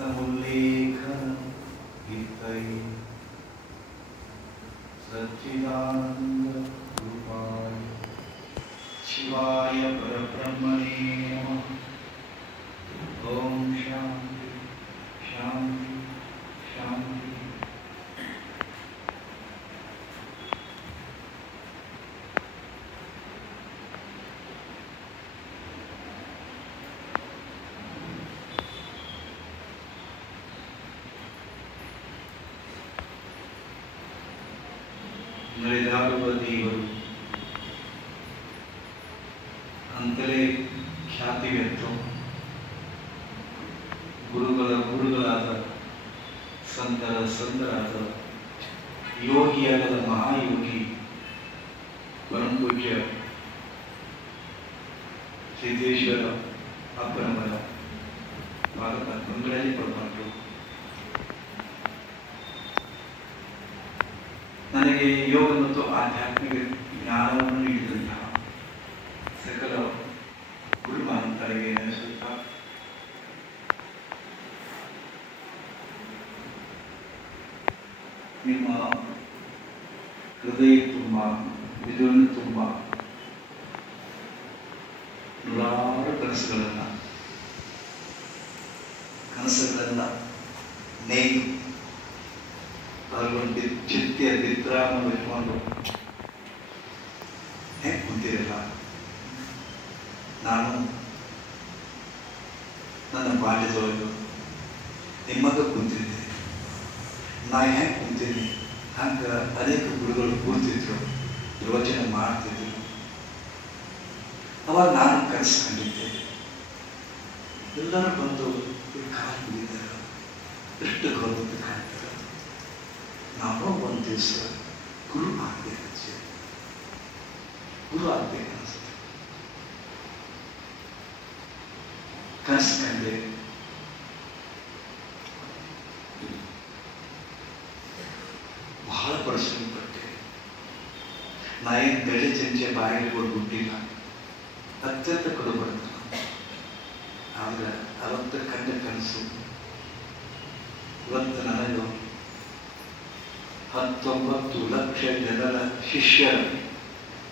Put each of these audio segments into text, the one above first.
समुल्लेखन हितै सच्चिदानंद रूपाय शिवाय परब्रह्मणे नमः। ओम शांति शांति शांति। ನಡೆದಾಡುವ ದೇವರು ಅಂತಲೇ ಖ್ಯಾತಿವೆತ್ತು ಗುರುಗಳಾದ ಸಂತರಾದ ಯೋಗಿಯಾದ ಮಹಾಯೋಗಿ ಪರಮ ಪೂಜ್ಯ ಸಿದ್ದೇಶ್ವರ ಅಪ್ಪನವರ ಪಾದಪದ್ಮಗಳಲ್ಲಿ ಪಡ್ಕೊಂಡ್ರು. ನನಗೆ ಯೋಗ ಮತ್ತು ಆಧ್ಯಾತ್ಮಿಕ ಜ್ಞಾನವನ್ನು ನೀಡಿದಂತಹ ಸಕಲ ಗುರುಮಹಂತರಿಗೆ ನೆನೆಸುತ್ತಾ ನಿಮ್ಮ ಹೃದಯ ತುಂಬ ಮೆದುಳು ತುಂಬ ನೂರಾರು ಕನಸುಗಳನ್ನು ನೇಯ್ದು ಅದರೊಂದು ಚಿತ್ತೆಯ ಚಿತ್ರಾನ ಇಟ್ಕೊಂಡು ಹೆಂಗೆ ಕುಂತಿರಲ್ಲ. ನಾನು ನನ್ನ ಬಾಲ್ಯದೊಳಗೆ ನಿಮ್ಮಗ ಕುಂತಿದ್ದೆ. ನಾ ಹೆಂಗೆ ಕುಂತೀನಿ ಹಂಗೆ ಅನೇಕ ಗುರುಗಳು ಕೂರ್ತಿದ್ರು, ಯೋಚನೆ ಮಾಡ್ತಿದ್ರು. ಅವಾಗ ನಾನು ಕನಸ್ಕೊಂಡಿದ್ದೆ, ಎಲ್ಲರೂ ಬಂದು ಕಾಲು ಮುಗಿದಾರ, ಎಷ್ಟು ಗೌರವ ಕಾಣ್ತಾರೆ, ನಾವು ಒಂದು ದಿವಸ ಗುರು ಆಗ್ಬೇಕು, ಗುರು ಆಗ್ಬೇಕು ಅನಿಸುತ್ತೆ. ಕನಸ್ಕೊಂಡೆ. ಬಹಳ ಪರಿಶ್ರಮ ಪಟ್ಟೆ. ನಾ ಏನು ಬೆಳೆ ಚಂಚೆ ಬಾಯಿಗೆ ಕೊಟ್ಟು ಹುಟ್ಟಿಲ್ಲ, ಅತ್ಯಂತ ಕಡು ಬರ್ತದೆ. ಆದ್ರೆ ಅವತ್ತು ಕಂಡ ಕನಸು ಇವತ್ತು ನನಗೆ 19 ಲಕ್ಷ ಜನರ ಶಿಷ್ಯರ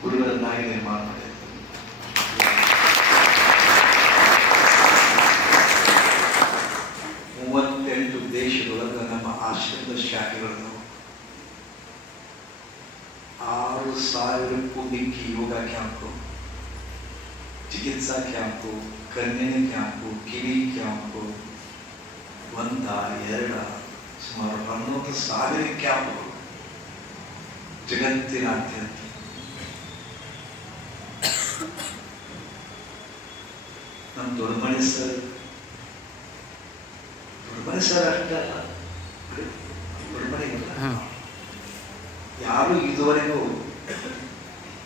ಗುರುಗಳನ್ನಾಗಿ ನಿರ್ಮಾಣ ಮಾಡಿದೆ. 38 ದೇಶದೊಳಗೆ ನಮ್ಮ ಆಶ್ರಮದ ಶಾಖೆಗಳನ್ನು 6,000ಕ್ಕೂ ಮಿಕ್ಕಿ ಯೋಗ ಕ್ಯಾಂಪು, ಚಿಕಿತ್ಸಾ ಕ್ಯಾಂಪು, ಕಣ್ಣಿನ ಕ್ಯಾಂಪು, ಕಿವಿ ಕ್ಯಾಂಪು, 1, 2 ಸುಮಾರು 11,000 ಕ್ಯಾಂಪುಗಳು ಜಗತ್ತಿನಾದ್ಯಂತ. ನಮ್ಮ ದೊಡ್ಡಮಣಿ ಸರ್ ಅಷ್ಟೇ ಅಲ್ಲ, ದೊಡ್ಡಮಣಿ ಯಾರು ಇದುವರೆಗೂ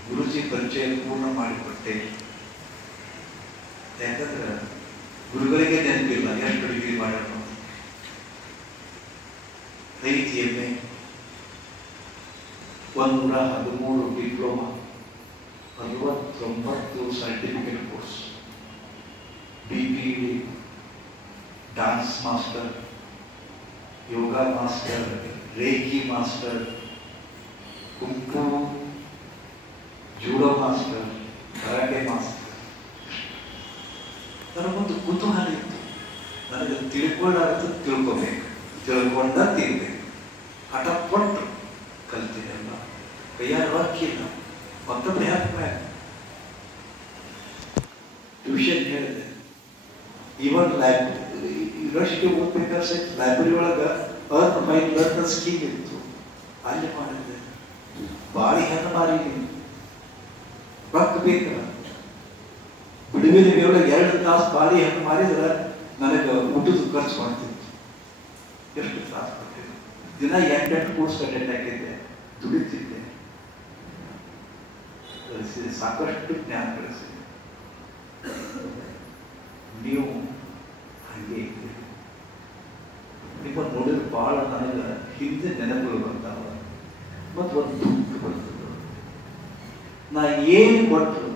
ಗುರುಜಿ ಪರಿಚಯ ಪೂರ್ಣ ಮಾಡಿಕೊಟ್ಟೆ. ಯಾಕಂದ್ರೆ ಗುರುಗಳಿಗೆ ನೆನಪಿಲ್ಲ ಎಷ್ಟು ಡಿಗ್ರಿ ಮಾಡೋಣ. 5 MA, 113 diploma, 69 certificate course, BPED, dance master, yoga master, reiki master, kung fu, judo master, karate master. ನನಗೊಂದು ಕುತೂಹಲ ಇತ್ತು, ನನಗೆ ತಿಳ್ಕೊಳ್ಳಾರ್ದು ತಿಳ್ಕೊಬೇಕು, ತಿಳ್ಕೊಂಡ ತಿಳ್ಬೇಕು. ಹಠ ಕೊಟ್ಟು ಕಲ್ತಿರಲ್ಲ, ಕೈಯಾರ ಹಾಕಿಲ್ಲ, ಮತ್ತೊಬ್ಬರು ಹಾಕ್ಬೇಕು. ಟ್ಯೂಷನ್ ಹೇಳಿದೆ. ಇವನ್ ಯೂನಿವರ್ಸಿಟಿ ಓದ್ಬೇಕಾದ್ರೆ ಲೈಬ್ರರಿ ಒಳಗೆ ಅರ್ತ್ ಬೈ ಲರ್ನ್ ಸ್ಕೀಮ್ ಇತ್ತು, ಅಲ್ಲಿ ಮಾಡಿದ್ದೆ. ಬಾರಿ ಹೆಣ್ಣು ಮಾರಿ ರೊಕ್ಕ ಬೇಕಲ್ಲ, ಬಿಡುವಿನ ಒಳಗೆ 2 ತಾಸು ಬಾರಿ ಹೆಣ್ಣು ಮಾರಿದ್ರೆ ನನಗೆ ಊಟದ ಖರ್ಚು ಮಾಡ್ತಿತ್ತು. ಎಷ್ಟು ತ್ರಾಸು ಕೊಟ್ಟಿದ್ದೆ. ದಿನ 8 ಕೋರ್ಸ್ ಅಟೆಂಡ್ ಆಗಿದ್ದೆ, ದುಡಿತಿದ್ದೆ, ಸಾಕಷ್ಟು ಜ್ಞಾನ ಕಳಿಸಿದೆ. ನೀವು ಹಾಗೆ ಇದ್ದೀರಿ. ನಿಮ್ಮ ನೋಡಿದ್ರೆ ಭಾಳ ನನಗೆ ಹಿಂದೆ ನೆನಪುಗಳು ಬರ್ತಾವ ಮತ್ತು ಒಂದು ದುಃಖ ಬರ್ತದೆ. ನಾ ಏನು ಕೊಟ್ಟರು,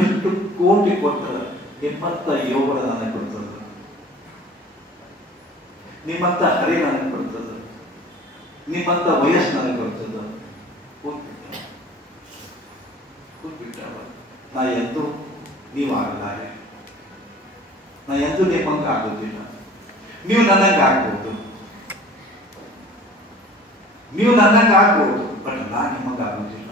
ಎಷ್ಟು ಕೋಟಿ ಕೊಟ್ಟರೆ ನಿಮ್ಮಂಥ ಯೋಗನ ನನಗೆ ಬರ್ತದೆ. ನಿಮ್ಮಂತ ಹರಿ ನನಗೆ ಬರ್ತದ, ನಿಮ್ಮಂತ ವಯಸ್ಸು ನನಗೆ ಬರ್ತದ. ಕೂತ್ಬಿಟ್ಟ ನಾ ಎಂದೂ ನೀವು ಆಗಲಾರೆ, ನಾ ಎಂದೂ ನಿಮ್ಮಂಗೆ ಆಗೋದಿಲ್ಲ. ನೀವು ನನ್ನಂಗೆ ಆಗ್ಬೋದು, ನೀವು ನನ್ನಂಗೆ ಆಗ್ಬೋದು, ಬಟ್ ನಾನು ನಿಮ್ಮಂಗೆ ಆಗೋದಿಲ್ಲ.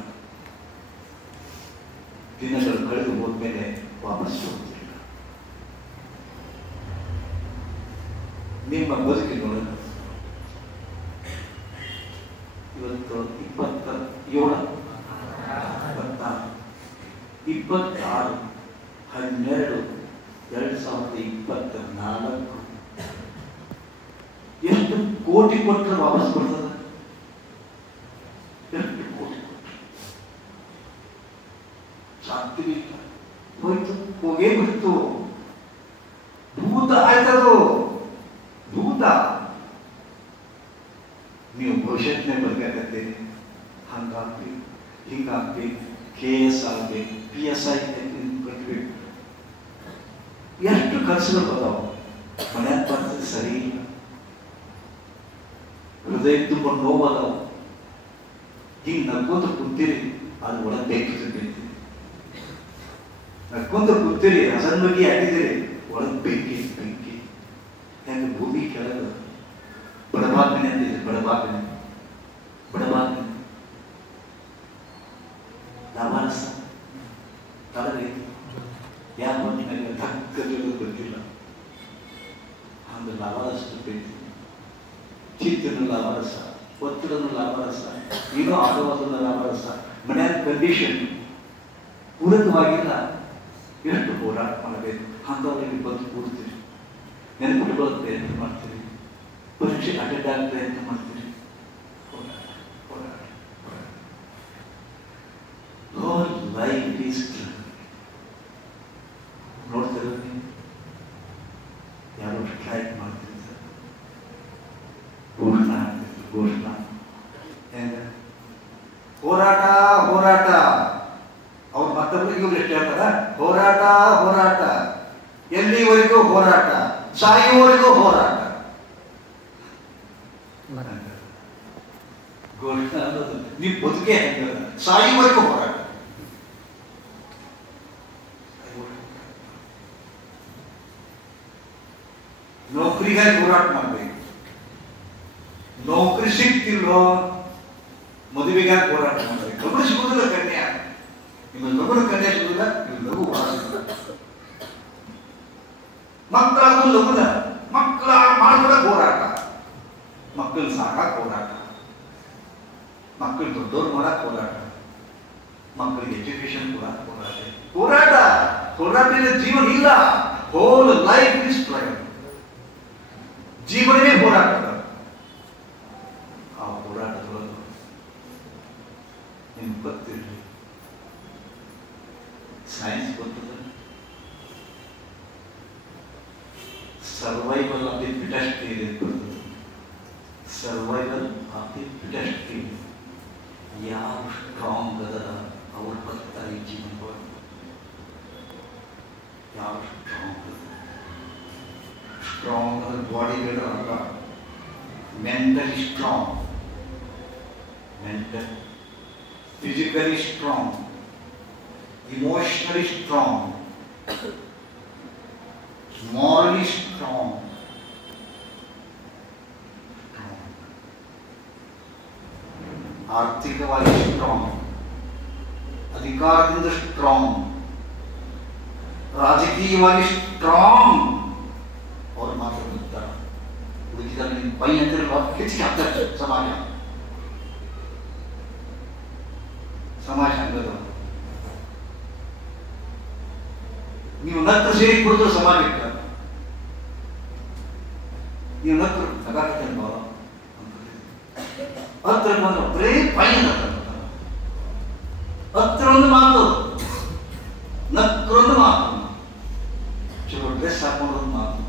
ದಿನಗಳು ಕಳೆದು ಹೋದ್ಮೇಲೆ ವಾಪಸ್ ಹೋಗ್ತಿಲ್ಲ. ನಿಮ್ಮ ಬದುಕಿನೊಳಗೆ ಇವತ್ತು 26/12/2024 ಎಷ್ಟು ಕೋಟಿ ಕೊಟ್ಟರೆ ವಾಪಸ್ ಬರ್ತದ? ಎಷ್ಟು ಕೋಟಿ ಕೊಟ್ಟರೆ ಸಾಧ್ಯವಿಲ್ಲ. ಹೋಯ್ತು, ಹೋಗೇ ಬಿಡ್ತು. ಭೂತ ಆಯ್ತದು, ಭೂತ. ನೀವು ಭವಿಷ್ಯತ್ನೇ ಬರ್ಬೇಕಾಗತ್ತೇನೆ, ಹಂಗಾಗ್ಬೇಕು, ಹಿಂಗಾಗ್ಬೇಕು, KS ಆಗ್ಬೇಕು, PS ಕಟ್ಬೇಕು. ಎಷ್ಟು ಖರ್ಚುಗಳು ಬದಾವ, ಮನೆ ಪರಿಸ್ಥಿತಿ ಸರಿ ಇಲ್ಲ, ಹೃದಯ ತುಂಬ ನೋವದಾವ. ಹಿಂಗೆ ನಕ್ಕೊಂತ ಕುಂತೀರಿ, ಅದು ಒಳಗೆ ಬೆಂಕಿ ತುಂಬಿರ್ತೀರಿ. ನಕ್ಕೊಂತ ಕುಂತೀರಿ, ರಸನ ಬಗ್ಗೆ ಹಾಕಿದ್ದೀರಿ, ಒಳಗೆ ಬೆಂಕಿ ಬೆಂಕಿ. ಹೆಂಗೆ ಭೂಮಿ ಕೆಳಗೆ ಬಡಬಾಗ್ನೆ ಅಂತಿದೆ, ಬಡಬಾಗ್ನೆ ಬಡಬಾಗ್ನೆ ಲಾಭಾರಸ ತಳಗೈತಿ. ಯಾವ ಮಣ್ಣಿನಲ್ಲಿ ಧಕ್ಕದಿರೋದು ಗೊತ್ತಿಲ್ಲ, ಹಂಗೆ ಲಾಭಾರಸ ಬೇಕೈತಿ. ಚಿತ್ತನು ಲಾಭಾರಸ, ಒತ್ತಡನು ಲಾಭಾರಸ, ಏನೋ ಆಟವಾದದ ಲಾಭಾರಸ. ಮನೆಯ ಕಂಡೀಷನ್ ಪೂರಕವಾಗಿಲ್ಲ, ಎಷ್ಟು ಹೋರಾಟ ಮಾಡಬೇಕು. ಅಂಥವ್ರಿಗೆ ಬಂದು ಕೂಡ್ತೀರಿ, ನೆನಪಿಟ್ಕೊಳ್ಳೋಕೆ ಪ್ರಯತ್ನ ಮಾಡ್ತೀರಿ, ಪರೀಕ್ಷೆ ಅಟೆಂಡ್ ಆಗಿ ಪ್ರಯತ್ನ ಮಾಡ್ತೀರಿ. ಹೋರಾಟ ಹೋರಾಟ ಹೋರಾಟ. ಹೋಲ್ ಲೈಫ್ ಈಸ್ ನೋಡ್ತಿರೋ ನೀವು ಯಾರೋ ಸ್ಟ್ರೈಕ್ ಮಾಡ್ತಿರ್ತಾರೆ, ಘೋಷಣೆ ಆಗ್ತಿರ್ತಾರೆ, ಘೋಷಣೆ ಹೆಂಗ ಹೋರಾಟ ಹೋರಾಟ. ಅವ್ರು ಮತ್ತೊಬ್ಬರಿಗೆ ಇವ್ರು ಎಷ್ಟು ಹೇಳ್ತಾರ, ಹೋರಾಟ ಹೋರಾಟ, ಎಲ್ಲಿವರೆಗೂ ಹೋರಾಟ, ಸಾಯುವವರೆಗೂ ಹೋರಾಟ. ಘೋಷಣೆ ಅನ್ನೋದು ನೀವು ಬದುಕೆ ಹೆಂಗ, ಸಾಯುವವರೆಗೂ ಹೋರಾಟ. ನೌಕರಿಗಾಗಿ ಹೋರಾಟ ಮಾಡಬೇಕು, ನೌಕರಿ ಸಿಗ್ತಿಲ್ವೋ ಮದುವೆಗಾಗಿ ಹೋರಾಟ ಮಾಡಬೇಕು. ಮಗು ಸಿಗುದಿಲ್ಲ ಕನ್ಯಾ, ನಿಮ್ಮ ಮಗನ ಕನ್ಯಾ ಸಿಗುದಿಲ್ಲ, ನಿಮ್ಮ ಲಘು ವಾಸಿಲ್ಲ. ಮಕ್ಕಳಾದ್ರೂ ಲಘುನ, ಮಕ್ಕಳ ಮಾಡ್ಕೊಳಕ್ ಹೋರಾಟ, ಮಕ್ಕಳು ಸಾಕಾಕ್ ಹೋರಾಟ, ಮಕ್ಕಳು ದೊಡ್ಡವ್ರು ಮಾಡಕ್ ಹೋರಾಟ, ಮಕ್ಕಳಿಗೆ ಎಜುಕೇಶನ್ ಕೊಡಕ್ ಹೋರಾಟ. ಹೋರಾಟ ಹೋರಾಟದಿಂದ ಜೀವನ ಇಲ್ಲ. Whole life is struggle. ಜೀವನವೇ ಹೋರಾಟ. ಆ ಹೋರಾಟದೊಳಗೆ ನಿಮ್ಗೆ ಗೊತ್ತಿರಲಿ, ಸೈನ್ಸ್ ಗೊತ್ತದ, ಸರ್ವೈವಲ್ ಆಫ್ ದಿ ಫಿಟೆಸ್ಟ್ ಇದೆ ಬರ್ತದೆ. ಸರ್ವೈವಲ್ ಆಫ್ ದಿ ಫಿಟೆಸ್ಟ್ ಇದೆ. ಯಾರು ಸ್ಟ್ರಾಂಗ್ ಅದರ ಅವ್ರು ಬರ್ತಾರೆ ಜೀವನ. ಯಾರು ಸ್ಟ್ರಾಂಗ್ ಅದ, ಸ್ಟ್ರಾಂಗ್ ಅಂದ್ರೆ ಬಾಡಿ ಬಿಲ್ಡರ್ ಅಲ್ಲ, mentally strong, mental, physically strong, emotionally strong, morally strong, ಆರ್ಥಿಕವಾಗಿ ಸ್ಟ್ರಾಂಗ್, ಅಧಿಕಾರದಿಂದ ಸ್ಟ್ರಾಂಗ್, ರಾಜಕೀಯವಾಗಿ ಸ್ಟ್ರಾಂಗ್. ಅವ್ರು ಮಾತ್ರ ಬರ್ತಾರೆ. ಉಳಿದ ನಿಮ್ಮ ಪೈ ಅಂತ ಹೆಚ್ಚಿಗೆ ಆಗ್ತಾರೆ. ಸಮಾಜ ಸಮಾಜ ಹಂಗದ. ನೀವು ನಕ್ಕರು ಸೇರಿ ಕೊಡಿದ್ರು ಸಮಾಜ ಇರ್ತಾರೆ. ನೀವು ನಕ್ಕರು ತಗಾಕತ್ತೇನೆ ಬಾವ ಹತ್ರ ಬಂದು ಬರೇ ಪೈನ ಹತ್ರ ಒಂದು ಮಾತು, ನಕ್ಕರೊಂದು ಮಾತು, ಚಲೋ ಡ್ರೆಸ್ ಹಾಕೊಂಡೊಂದು ಮಾತು,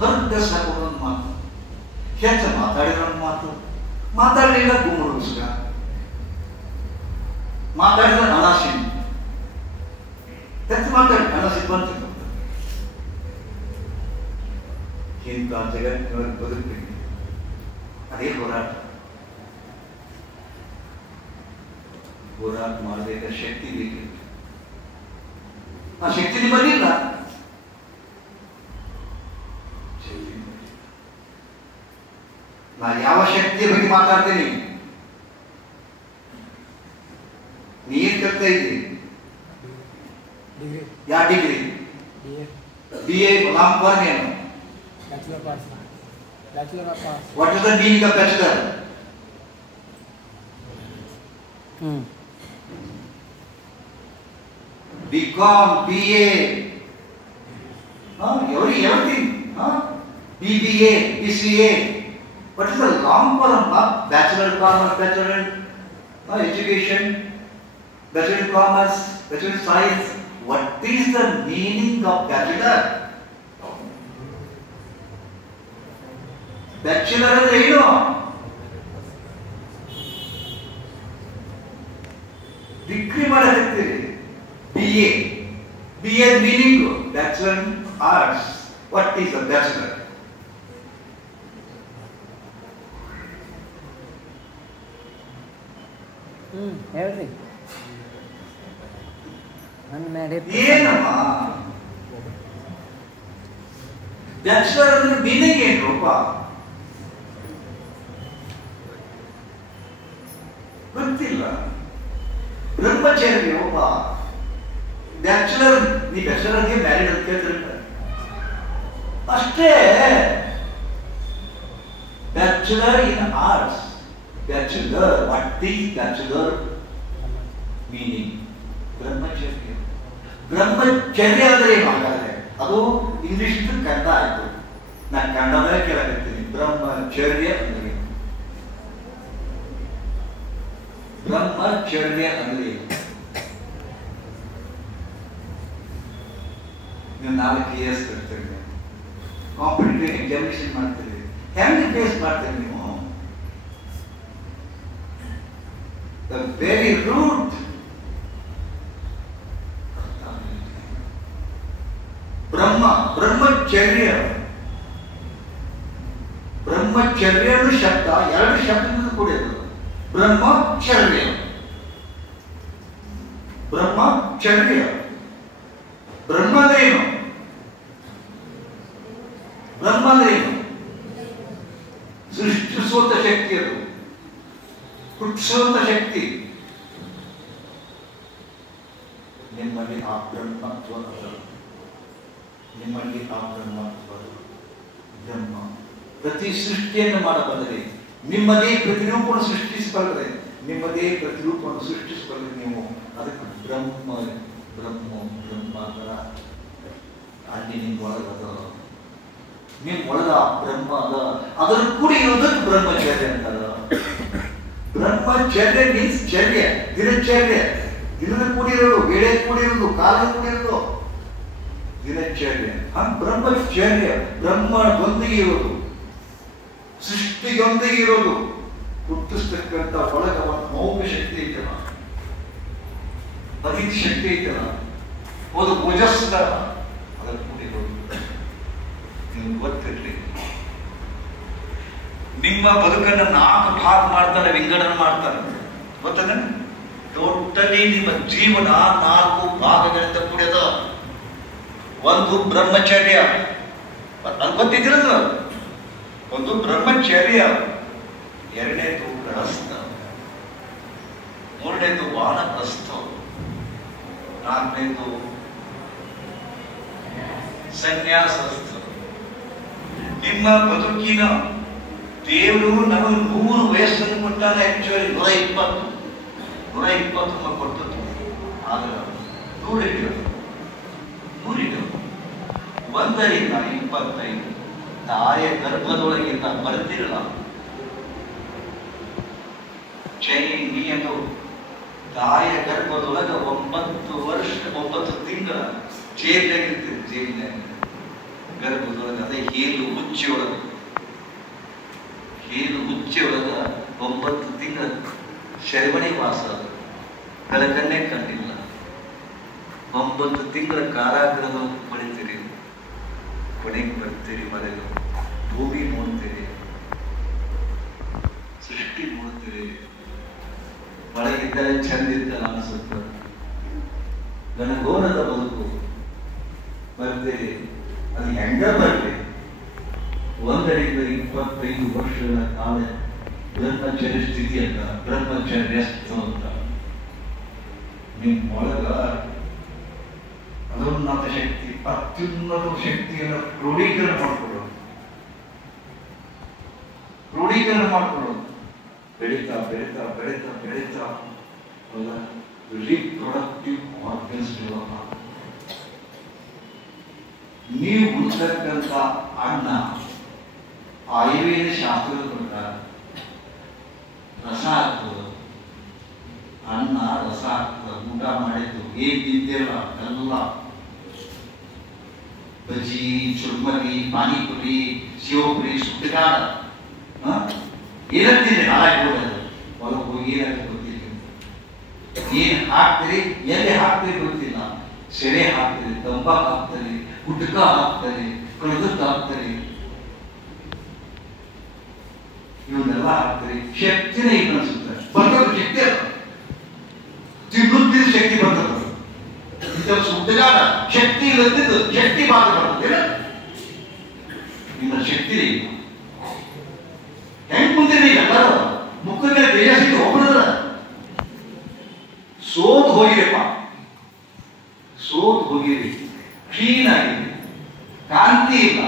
ಹರ್ ಡ್ರೆಸ್ ಹಾಕೊಂಡೊಂದು ಮಾತು, ಹೆಚ್ಚ ಮಾತಾಡಿದೊಂದು ಮಾತು, ಮಾತಾಡಲಿಲ್ಲ ಗುಮ್ಮರು ಉಸ್ಕ, ಮಾತಾಡಿದ ಅನಾಶಿ, ಹೆಚ್ಚು ಮಾತಾಡಿ ಅನಾಶಿ ಬಂತು. ಇಂಥ ಜಗತ್ತಿನವ್ರಿಗೆ ಬದುಕ್ತೀನಿ. ಅದೇ ಹೋರಾಟ. ಹೋರಾಟ ಮಾಡಬೇಕಾದ ಶಕ್ತಿ ಬೇಕಿತ್ತು. ಆ ಶಕ್ತಿ ನಿಮ್ಮಲ್ಲಿಲ್ಲ. ನಾನು ಯಾವ ಶಕ್ತಿಯ ಬಗ್ಗೆ ಮಾತಾಡ್ತೀನಿ? ನೀನ್ ಕಲ್ತಾ ಇದ್ದೀನಿ. ಯಾವ ಡಿಗ್ರಿ? BA ಲಾಂಗ್ ಫಾರ್ಮ್ ಏನು? What is the meaning of bachelor? BCom, BA, everything, BBA, BCA. What is the long form of Bachelor of Commerce, Bachelor in Education, Bachelor in Commerce, Bachelor in Science? What is the meaning of Bachelor? Bachelor is ಏನು? Degree ಮಾಡಕತ್ತೀರಿ. BA meaning Bachelor in Arts. What is a bachelor? Everything. Unmarried. ಏನಮ್ಮ bachelor ಅಂದ್ರೆ meaning ಏನ್ರಪ್ಪ? ಗೊತ್ತಿಲ್ಲ. ಬ್ರಹ್ಮಚಾರಿ ಒಬ್ಬ bachelor. ನೀ ಬ್ಯಾಚುಲರ್ಗೆ married ಅಂತ ಕೇಳ್ತಿರ್ತಾರೆ ಅಷ್ಟೇ. Bachelor in arts. Bachelor, what is bachelor meaning? ಬ್ರಹ್ಮಚರ್ಯ. ಬ್ರಹ್ಮಚರ್ಯ ಅಂದ್ರೆ ಏನು ಹಾಗಾದ್ರೆ? ಅದು ಇಂಗ್ಲಿಷ್ ಕನ್ನಡ ಆಯ್ತು. ನಾನು ಕನ್ನಡದಲ್ಲೇ ಕೇಳಕತ್ತೀನಿ. ಬ್ರಹ್ಮಚರ್ಯ ಅಂದ್ರೆ ಬ್ರಹ್ಮಚರ್ಯ ಅಂದ್ರೆ ನೀವು 4 KS ಕಟ್ತೀರಿ, ಕಾಂಪಿಟೇಟಿವ್ ಎಕ್ಸಾಮಿನೇಷನ್ ಮಾಡ್ತೀರಿ, ಹೆಂಗೆ ಫೇಸ್ ಮಾಡ್ತೀರಿ ನೀವು? The very root. ಬ್ರಹ್ಮಚರ್ಯ. ಬ್ರಹ್ಮಚರ್ಯ ಅನ್ನೋ ಶಬ್ದ 2 ಶಬ್ದದಿಂದ ಕೂಡಿರೋದು. ಬ್ರಹ್ಮಚರ್ಯ. ಬ್ರಹ್ಮಚರ್ಯ. ಬ್ರಹ್ಮ ಅಂದ್ರೆ ಏನು? ಬ್ರಹ್ಮ ಅಂದ್ರೆ ಏನು? ಸೃಷ್ಟಿಸುವಂತ ಶಕ್ತಿ. ಅದು ಹುಟ್ಟಿಸುವಂತ ಶಕ್ತಿ. ನಿಮ್ಮಲ್ಲಿ ಆ ಬ್ರಹ್ಮತ್ವ, ನಿಮ್ಮಲ್ಲಿ ಆ ಬ್ರಹ್ಮತ್ವ. ಬ್ರಹ್ಮ ಪ್ರತಿ ಸೃಷ್ಟಿಯನ್ನು ಮಾಡಬಲ್ಲದೆ, ನಿಮ್ಮದೇ ಪ್ರತಿರೂಪವನ್ನು ಸೃಷ್ಟಿಸಬಲ್ಲದೆ, ನಿಮ್ಮದೇ ಪ್ರತಿರೂಪವನ್ನು ಸೃಷ್ಟಿಸಬಲ್ಲದೆ ನೀವು. ಅದಕ್ಕೆ ಬ್ರಹ್ಮ ಬ್ರಹ್ಮ ಬ್ರಹ್ಮ ಅಲ್ಲಿ ನಿಮ್ಮ ಒಳಗದ, ನಿಮ್ಮ ಒಳಗ ಬ್ರಹ್ಮ ಅದ. ಅದರ ಕೂಡಿ ಇರೋದಕ್ಕೆ ಬ್ರಹ್ಮಚರ್ಯ ಅಂತಾರ. ಬ್ರಹ್ಮಚರ್ಯ ಮೀನ್ಸ್ ಚರ್ಯ, ದಿನಚರ್ಯ. ದಿನದ ಕೂಡಿರೋದು, ವೇಳೆ ಕೂಡಿರೋದು, ಕಾಲದ ಕೂಡಿರೋದು ದಿನಚರ್ಯ. ಬ್ರಹ್ಮಚರ್ಯ ಬ್ರಹ್ಮನೊಂದಿಗೆ ಇರೋದು, ಸೃಷ್ಟಿಯೊಂದಿಗೆ ಇರೋದು. ಹುಟ್ಟಿಸ್ತಕ್ಕಂಥ ಒಳಗ ಮೌನ ಶಕ್ತಿ ಐತಲ್ಲ, ಅತಿ ಶಕ್ತಿ ಐತಲ್ಲ, ಒಂದು ಓಜಸ್ಸ ಅದರ ಕೂಡಿರೋದು. ನಿಮ್ಗೆ ಗೊತ್ತಿರಲಿ, ನಿಮ್ಮ ಬದುಕನ್ನು 4 ಭಾಗ ಮಾಡ್ತಾರೆ, ವಿಂಗಡಣೆ ಮಾಡ್ತಾರೆ. ಗೊತ್ತದ? ಟೋಟಲಿ ನಿಮ್ಮ ಜೀವನ 4 ಭಾಗಗಳಿಂದ ಕೂಡಿದ. ಒಂದು ಬ್ರಹ್ಮಚರ್ಯ, ಅದು ಗೊತ್ತಿದ್ದಿರೋದು. ಒಂದು ಬ್ರಹ್ಮಚರ್ಯ, 2ನೇದು ಗೃಹಸ್ಥ, 3ನೇದು ವಾನಪ್ರಸ್ಥ, 4ನೇದು ಸನ್ಯಾಸಸ್ಥ. ನಿಮ್ಮ ಬದುಕಿನ ದೇವರು ನಮಗೆ 100 ವಯಸ್ಸನ್ನು ಕೊಟ್ಟಾಗ ಆಕ್ಚುಲಿ 120 ಕೊಟ್ಟದ್ದು. ಆಗ 100 100 1ರಿಂದ 25 ತಾಯಿಯ ಗರ್ಭದೊಳಗಿಂದ ಬರ್ತಿರಲ್ಲ. ಚೈನಿ ಎಂದು ತಾಯಿಯ ಗರ್ಭದೊಳಗ 9 ವರ್ಷ 9 ತಿಂಗಳ ಜೈಲಿನಾಗಿರ್ತೀವಿ. ಜೈಲಿನಾಗ ಗರ್ಭದೊಳಗೆ, ಅದೇ ಹೇಲು ಹುಚ್ಚಿಯೊಳಗ 9 ತಿಂಗಳ ಶರವಣಿ ವಾಸ. ಬೆಳಕನ್ನೇ ಕಂಡಿಲ್ಲ. 9 ತಿಂಗಳ ಕಾರಾಗೃಹದ ಪಡಿತೀರಿ, ಕೊನೆಗೆ ಬರ್ತೀರಿ ಮನೆಗೆ. ಭೂಮಿ ನೋಡ್ತೇವೆ, ಸೃಷ್ಟಿ ನೋಡ್ತೇವೆ, ಒಳಗಿದ್ದರೆ ಚಂದಿತ್ತಲ್ಲ ಅನಿಸುತ್ತ, ಗಣಗೋನದ ಬದುಕು ಬರ್ತೇವೆ. ಅದು ಹೆಂಗ ಬರ್ತೇವೆ? 125 ವರ್ಷಗಳ ಕಾಲ ಬ್ರಹ್ಮಚರ್ಯ ಸ್ಥಿತಿ ಅಂತ, ಬ್ರಹ್ಮಚರ್ಯ ಅಂತ ನಿಮ್ಮ ಒಳಗ ಅನುನ್ನತ ಶಕ್ತಿ, ಅತ್ಯುನ್ನತ ಶಕ್ತಿಯನ್ನು ಕ್ರೋಢೀಕರಣ ಮಾಡ್ಕೊಳ್ಳೋದು, ಬೆಳೀತಾ ಬೆಳೀತಾ ಬೆಳೀತಾ ಬೆಳೀತಾ ರಿಪ್ರೊಡಕ್ಟಿವ್ ಆರ್ಗನ್ಸ್ ಡೆವಲಪ್ ಆಗುತ್ತೆ. ನೀವು ಉಳಿತಕ್ಕಂಥ ಅನ್ನ ಆಯುರ್ವೇದ ಶಾಸ್ತ್ರದ ಪ್ರಕಾರ ರಸ ಆಗ್ತದೆ. ಅನ್ನ ರಸ ಆಗ್ತದೆ. ಊಟ ಮಾಡಿದ್ದು ಏನ್ ತಿಂತಿರಲ್ಲ ಎಲ್ಲ ಬಜ್ಜಿ, ಚುರ್ಮರಿ, ಪಾನಿಪುರಿ, ಶಿವಪುರಿ, ಸುಟ್ಟಗಾಡ ಏನಂತಿದೆ ಹಾಳಾಗಿ ಹೋಗೋದು. ಹೊರಗೆ ಹೋಗಿ ಏನಾಗ ಗೊತ್ತಿಲ್ಲ, ಏನ್ ಹಾಕ್ತೀರಿ ಎಲ್ಲಿ ಹಾಕ್ತೀರಿ ಗೊತ್ತಿಲ್ಲ. ಸೆರೆ ಹಾಕ್ತೀರಿ, ತಂಬಾಕು ಹಾಕ್ತಾರೆ, ಗುಟ್ಕ ಹಾಕ್ತಾರೆ, ಕಳೆದದ್ದು ಹಾಕ್ತಾರೆ, ಇವನ್ನೆಲ್ಲ ಹಾಕ್ತಾರೆ. ಶಕ್ತಿನೇ ಇಲ್ಲ ಅನ್ಸುತ್ತೆ. ಬರ್ತದ ಶಕ್ತಿ ಅಲ್ಲ, ತಿನ್ನುತ್ತಿದ್ದ ಶಕ್ತಿ ಬರ್ತದ. ಸುದ್ದಗಾಡ ಶಕ್ತಿ ಇಲ್ಲದಿದ್ದು ಶಕ್ತಿ ಬಾಧ ಬರ್ತದೆ. ನಿಮ್ಮ ಶಕ್ತಿ ಇಲ್ಲ. ಹೆಂಗ್ ಮುಂದೆ ಎಲ್ಲರೂ ಮುಖದ ಮೇಲೆ ತೇಜಸ್ವಿ ಹೋಗ್ಬಿಡದ. ಸೋತ್ ಹೋಗಿರಪ್ಪ, ಸೋತ್ ಹೋಗಿರಿ, ಕ್ಷೀಣ ಆಗಿದೆ, ಕಾಂತಿ ಇಲ್ಲ,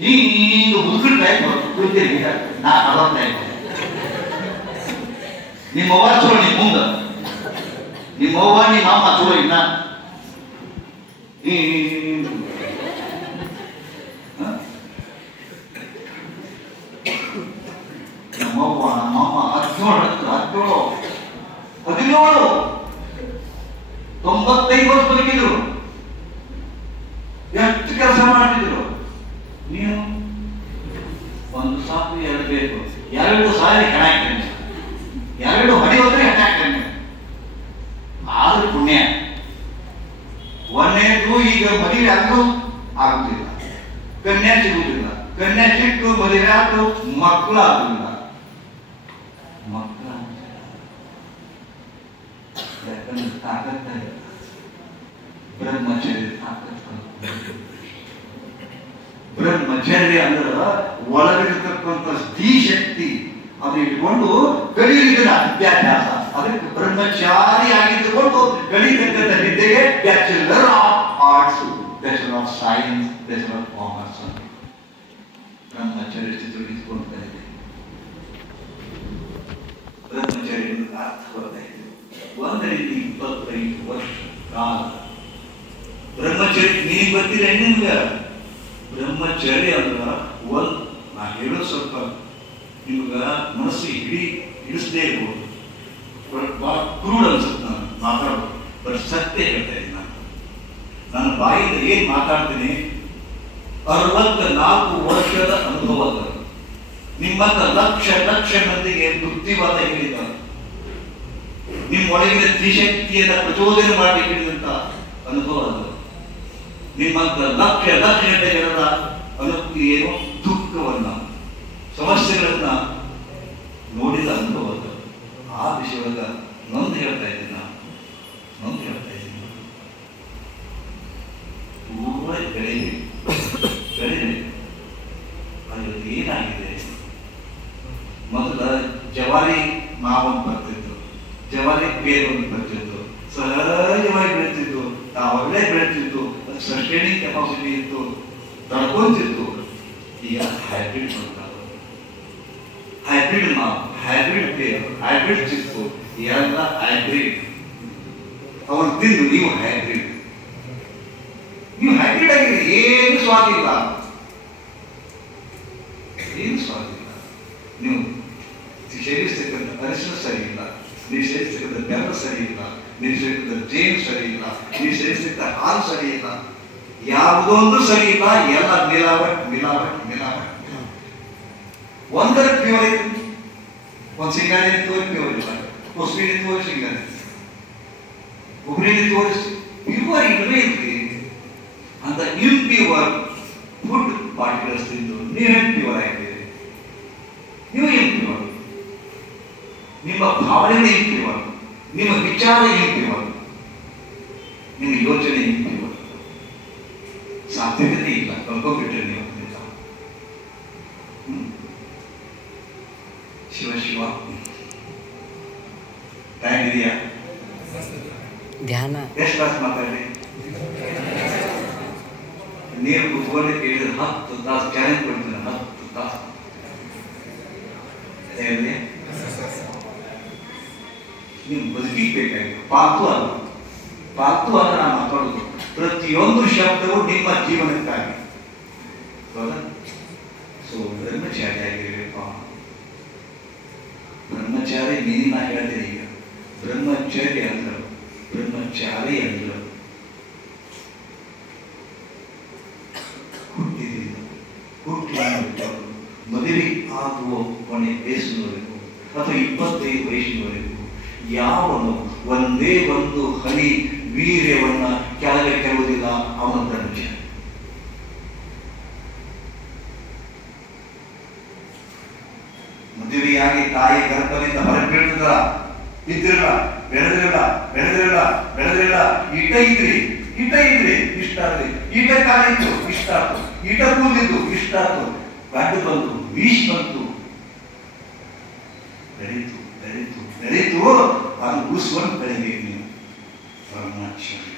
ಹಿಂಗ ಹುಡುಗರ ಟೈಪ್ ಕುಳಿತೀರಿ. ನಾ 40 ಟೈಪ್ ನಿಮ್ಮ ಅವ್ವ ಚಲೋ, ನಿಮ್ಮ ಮುಂದ ನಿಮ್ಮ ಅವ್ವ ನಿಮ್ಮ ಅಮ್ಮ ಚಲೋ ಇನ್ನ ನಮ್ಮವ್ವ ನಮ್ಮಮ್ಮ 17 95 ವರ್ಷ ಬದುಕಿದ್ರು. ಎಷ್ಟು ಕೆಲಸ ಮಾಡ್ತಿದ್ರು. ನೀವು ಒಂದು ಸಾಕು ಎರಡು ಬೇಕು, 2 ಸಾರಿ ಹೆಣ ಹಾಕ್ತೇನೆ, 2 ಹೊಡಿ ಹೋದ್ರೆ ಹೆಣ ಹಾಕ್ತೇನೆ. ಆದ್ರೂ ಪುಣ್ಯ. ಒಂದೇದು ಈಗ ಮದುವೆ ಆದ್ರೂ ಆಗುದಿಲ್ಲ, ಕನ್ಯಾ ಸಿಗುದಿಲ್ಲ, ಕನ್ಯಾ ಸಿಟ್ಟು ಮದುವೆ ಆದ್ರೂ ಮಕ್ಕಳು ಆಗುದಿಲ್ಲ. ಮಕ್ಕಳು ಯಾಕಂದ್ರೆ ತಾಕತ್ತ ಬ್ರಹ್ಮಚರ್ಯ ತಾಕತ್ತ. ಬ್ರಹ್ಮಚರ್ಯ ಅಂದ್ರೆ ಒಳಗಿರ್ತಕ್ಕಂಥ ಸ್ತ್ರೀ ಶಕ್ತಿ, ಅದು ಇಟ್ಕೊಂಡು ಕಲಿಯುವುದರ ಅಭ್ಯಾಸ. ಅದಕ್ಕೆ ಬ್ರಹ್ಮಚಾರಿ ಆಗಿದ್ದುಕೊಂಡು ಕಲಿತಕ್ಕಂಥ ವಿದ್ಯೆಗೆ bachelor of arts, bachelor of science, bachelor of commerce. ಬ್ರಹ್ಮಚರ್ಯ ತೊಡಗಿಸಿಕೊಂಡು ಕಲಿತೆ. ಬ್ರಹ್ಮಚರ್ಯ ಅರ್ಥವಾಗಿದೆ. 125 ವರ್ಷ ಕಾಲ ಬ್ರಹ್ಮಚರ್ಯ. ನೀವು ಬರ್ತೀರ ನಿಮ್ಗೆ ಬ್ರಹ್ಮಚರ್ಯ ಅಂದ್ರ ನಾ ಹೇಳೋದು ಸ್ವಲ್ಪ ನಿಮ್ಗ ಮನಸ್ಸು ಹಿಡಿಸದೇ ಇರ್ಬೋದು, ಬಹಳ ಕ್ರೂಡ್ ಅನ್ಸುತ್ತೆ ನಾನು ಮಾತಾಡೋದು. ಬಟ್ ಸತ್ಯ ಹೇಳ್ತಾ ಇದ್ದೀನಿ. ನನ್ನ ಬಾಯಿಂದ ಏನ್ ಮಾತಾಡ್ತೀನಿ 64 ವರ್ಷದ ಅನುಭವ. ನಿಮ್ಮಂತ ಲಕ್ಷ ಮಂದಿಗೆ ಬುದ್ಧಿವಾದ ಹೇಳಿದ್ದಾರೆ. ನಿಮ್ಮ ಒಳಗಿನ ತ್ರಿಶಕ್ತಿಯನ್ನ ಪ್ರಚೋದನೆ ಮಾಡಿ ಹೇಳಿದಂತ ಅನುಭವ ಅದು. ನಿಮ್ಮಂತ ಲಕ್ಷ ಜನರ ಏನು ದುಃಖವನ್ನ, ಸಮಸ್ಯೆಗಳನ್ನ ನೋಡಿದ ಅನುಭವ ಅದು. ಆ ವಿಷಯವಾಗ ನೊಂದು ಹೇಳ್ತಾ ಇದ್ದೀನಿ. ಪೂರ ಬೆಳೆಯಿರಿ. ಅದು ಏನಾಗಿದೆ? ಮೊದಲ ಜವಾರಿ ಮಾವನ್ ಬರ್ತಿತ್ತು, ಜವಾರಿ ಬೇರು ಒಂದು ಬರ್ತಿತ್ತು, ಸಹಜವಾಗಿ ಬೆಳೆತಿತ್ತು, ತಾವಲ್ಲೇ ಬೆಳೆತಿತ್ತು, ಸಸ್ಟೈನಿಂಗ್ ಕೆಪಾಸಿಟಿ ಇತ್ತು, ತಡ್ಕೊಂತಿತ್ತು. ಈಗ ಹೈಬ್ರಿಡ್ ಬರ್ತಾವೆ. ಹೈಬ್ರಿಡ್ ಮಾವು, ಹೈಬ್ರಿಡ್ ಬೇರು, ಹೈಬ್ರಿಡ್ ಚಿಕ್ಕು, ಎಲ್ಲ ಹೈಬ್ರಿಡ್. ಅವನು ತಿಂದು ನೀವು ಹೈಬ್ರಿಡ್ ಆಗಿದೆ. ಏನು ಸ್ವಾದ ಇಲ್ಲ, ಏನು ಸ್ವಾದ ಇಲ್ಲ. ನೀವು ಸೇರಿಸ್ತಕ್ಕಂಥ ಅರಿಶಿನ ಸರಿ ಇಲ್ಲ, ನೀವು ಸೇರಿಸ್ತಕ್ಕಂಥ ಬೆಲ್ಲ ಸರಿ ಇಲ್ಲ, ನೀವು ಸೇರಿಸ್ತಕ್ಕಂಥ ಜೇನು ಸರಿ ಇಲ್ಲ, ನೀವು ಸೇರಿಸ್ತಕ್ಕಂಥ ಹಾಲು ಸರಿ ಇಲ್ಲ, ಯಾವುದೊಂದು ಸರಿ ಇಲ್ಲ. ಎಲ್ಲ ಮಿಲಾವಟ್. ಒಂದರ ಪ್ಯೂರ್ ಐತಿ, ಒಂದು ಸಿಂಗಾರಿ ತೋರಿ ಪ್ಯೂರ್ ಇಲ್ಲ, ಕುಸ್ಬಿನಿ ತೋರಿ ಸಿಂಗಾರಿ, ಉಗುರಿನಿ ತೋರಿಸಿ ಪ್ಯೂರ್ ಇಲ್ಲವೇ ಇಲ್ರಿ. ಅಂತ ಇಂಪ್ಯೂರ್ ಫುಡ್ ಪಾರ್ಟಿಕಲ್ಸ್ ತಿಂದು ನೀವೇನು ಪ್ಯೂರ್ ಆಗಿದ್ದೀರಿ? ನೀವು ಏನು ಪ್ಯೂರ್? ನಿಮ್ಮ ಭಾವನೆ ಏನು ಪ್ಯೂರ್? ನಿಮ್ಮ ವಿಚಾರ ಏನು ಪ್ಯೂರ್? ನಿಮ್ಮ ಯೋಚನೆ ಏನು ಪ್ಯೂರ್? ಸಾಧ್ಯತೆ ಇಲ್ಲ, ಕಲ್ಕೊಂಡ್ಬಿಟ್ರೆ ನೀವು. ಶಿವ ಶಿವ ಟೈಮ್ ಇದೆಯಾ? ಧ್ಯಾನ ಎಷ್ಟು ತಾಸು ಮಾತಾಡಿ? ನೀವು ಕುತ್ಕೊಂಡೆ ಕೇಳಿದ್ರೆ 10 ತಾಸು ಚಾಲೆಂಜ್ ಕೊಡ್ತೀನಿ. 10 ತಾಸು ನೀವು ಬದುಕಿಬೇಕಾಗಿತ್ತು. ಪಾಲ್ತು ಅಲ್ಲ, ಪಾಲ್ತು ಅಲ್ಲ ನಾನು ಮಾತಾಡೋದು. ಪ್ರತಿಯೊಂದು ಶಬ್ದವು ನಿಮ್ಮ ಜೀವನಕ್ಕಾಗಿ. ಹೌದಾ? ಸೊ ಬ್ರಹ್ಮಚಾರಿ ಆಗಿರಬೇಕು. ಬ್ರಹ್ಮಚಾರಿ ನೀನು ನಾ ಹೇಳ್ತೇನೆ ಈಗ. ಬ್ರಹ್ಮಚರ್ಯ ಅಂದ್ರು, ಬ್ರಹ್ಮಚಾರಿ ಅಂದ್ರು. ಹುಟ್ಟಿದ ಮದುವೆ ಆಗುವ ಕೊನೆ ವಯಸ್ಸಿನವರೆಗೂ ಅಥವಾ 25 ವಯಸ್ಸಿನವರೆಗೂ ಯಾವನು ಒಂದೇ ಒಂದು ಹನಿ ವೀರ್ಯವನ್ನ ಕೆಳಗೆ ಕೆಡುವುದಿಲ್ಲ, ಅವನ ಬ್ರಹ್ಮಚಾರಿ. ಮದುವೆಯಾಗಿ ತಾಯಿ ಗರ್ಭದಿಂದ ಹೊರಗೆ ಬೀಳ್ತದ, ಬಿದ್ದಿರಲ್ಲ, ಬೆಳೆದಿರಲ್ಲ, ಈಟ ಇದ್ರಿ ಇಷ್ಟ ಆಗ್ರಿ, ಈಟ ಕಾಲಿತ್ತು ಇಷ್ಟ ಆಯ್ತು, ಈಟ ಕೂದಿದ್ದು ಇಷ್ಟ ಆಯ್ತು, ಗಂಡು ಬಂತು, ವೀಶ್ ಬಂತು, ಬೆಳೀತು, ಅದು ಉಳಿಸ್ಕೊಂಡು ಬೆಳಿಬೇಕು ನೀವು. ಬ್ರಹ್ಮಚಾರಿ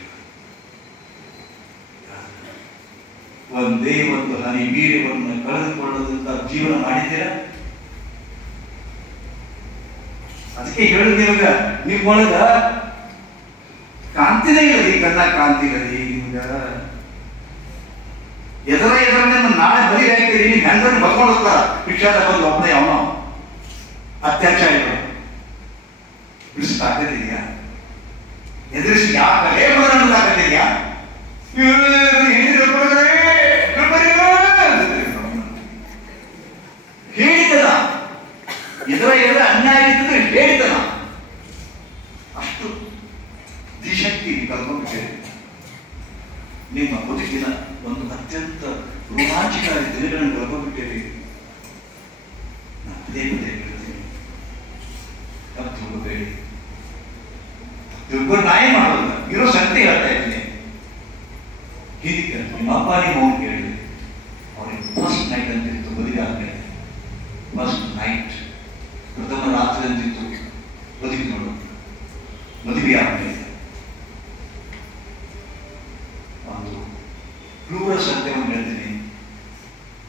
ಒಂದೇ ಒಂದು ಹನಿ ವೀರ್ಯವನ್ನು ಕಳೆದುಕೊಳ್ಳೋದಂತ ಜೀವನ ಮಾಡಿದ್ದೀರಾ? ಅದಕ್ಕೆ ಹೇಳುದು ನಿಮಗ, ನಿಮ್ಮೊಳಗ ಕಾಂತಿನೇ ಇರಲಿ, ಕಣ್ಣ ಕಾಂತಿ ಇರಲಿ ನಿಮ್ಗ. ಎದರ ನಿಮ್ಮ ನಾಳೆ ಬಲಿ ಹಾಕಿರಿ, ನಿಮ್ ಹೆಂಗನ್ನು ಬರ್ಕೊಂಡು ಹೋಗ್ತಾರ. ಭಿಕ್ಷಾದ ಬಂದು ಒಬ್ಬನೇ ಅವನು ಅತ್ಯಾಚಾರಿಗಳು ಬಿಡಿಸ್ತಾಕತಿದ್ಯಾ? ಎದುರಿಸಿ ಯಾಕೆ ಬರೋದಾಗತ್ತಿದ್ಯಾ? ಹೇಳಿದಲ್ಲ, ಇದರ ಅನ್ಯಾಯ ಇದ್ದರೆ ಹೇಳಿದಲ್ಲ. ಅಷ್ಟು ದಿಶಕ್ತಿ ಕಲ್ಕೊಂಡಿದ್ದೇವೆ. ನಿಮ್ಮ ಬದುಕಿನ ಒಂದು ಅತ್ಯಂತ ರೋಮಾಂಚಕಾರಿ ದಿನಗಳನ್ನು ಕಲ್ಕೊಂಡಿದ್ದೇವೆ. ನಾನು ಪದೇ ಹೇಳ್ತೀನಿ, ತಪ್ಪು ಹೋಗಬೇಡಿ. ತಿಳ್ಕೊಂಡು ನಾಯಿ ಮಾಡೋಲ್ಲ, ಇರೋ ಶಕ್ತಿ ಹೇಳ್ತಾ ಇದ್ದೀನಿ. ಹೀಗೆ ನಿಮ್ಮ ಅಪ್ಪ ನಿಮ್ಮ ಅವ್ನು ಕೇಳಿದೆ, ಅವ್ರಿಗೆ ಫಸ್ಟ್ ನೈಟ್ ಅಂತಿತ್ತು ಮದುವೆ ಆದ್ಮೇಲೆ. ಫಸ್ಟ್ ನೈಟ್, ಪ್ರಥಮ ರಾತ್ರಿ ಅಂತಿತ್ತು ಬದುಕಿ ನೋಡು. ಮದುವೆ ಆದ್ಮೇಲೆ ಒಂದು ಕ್ರೂರ ಸತ್ಯವನ್ನು ಹೇಳ್ತೀನಿ.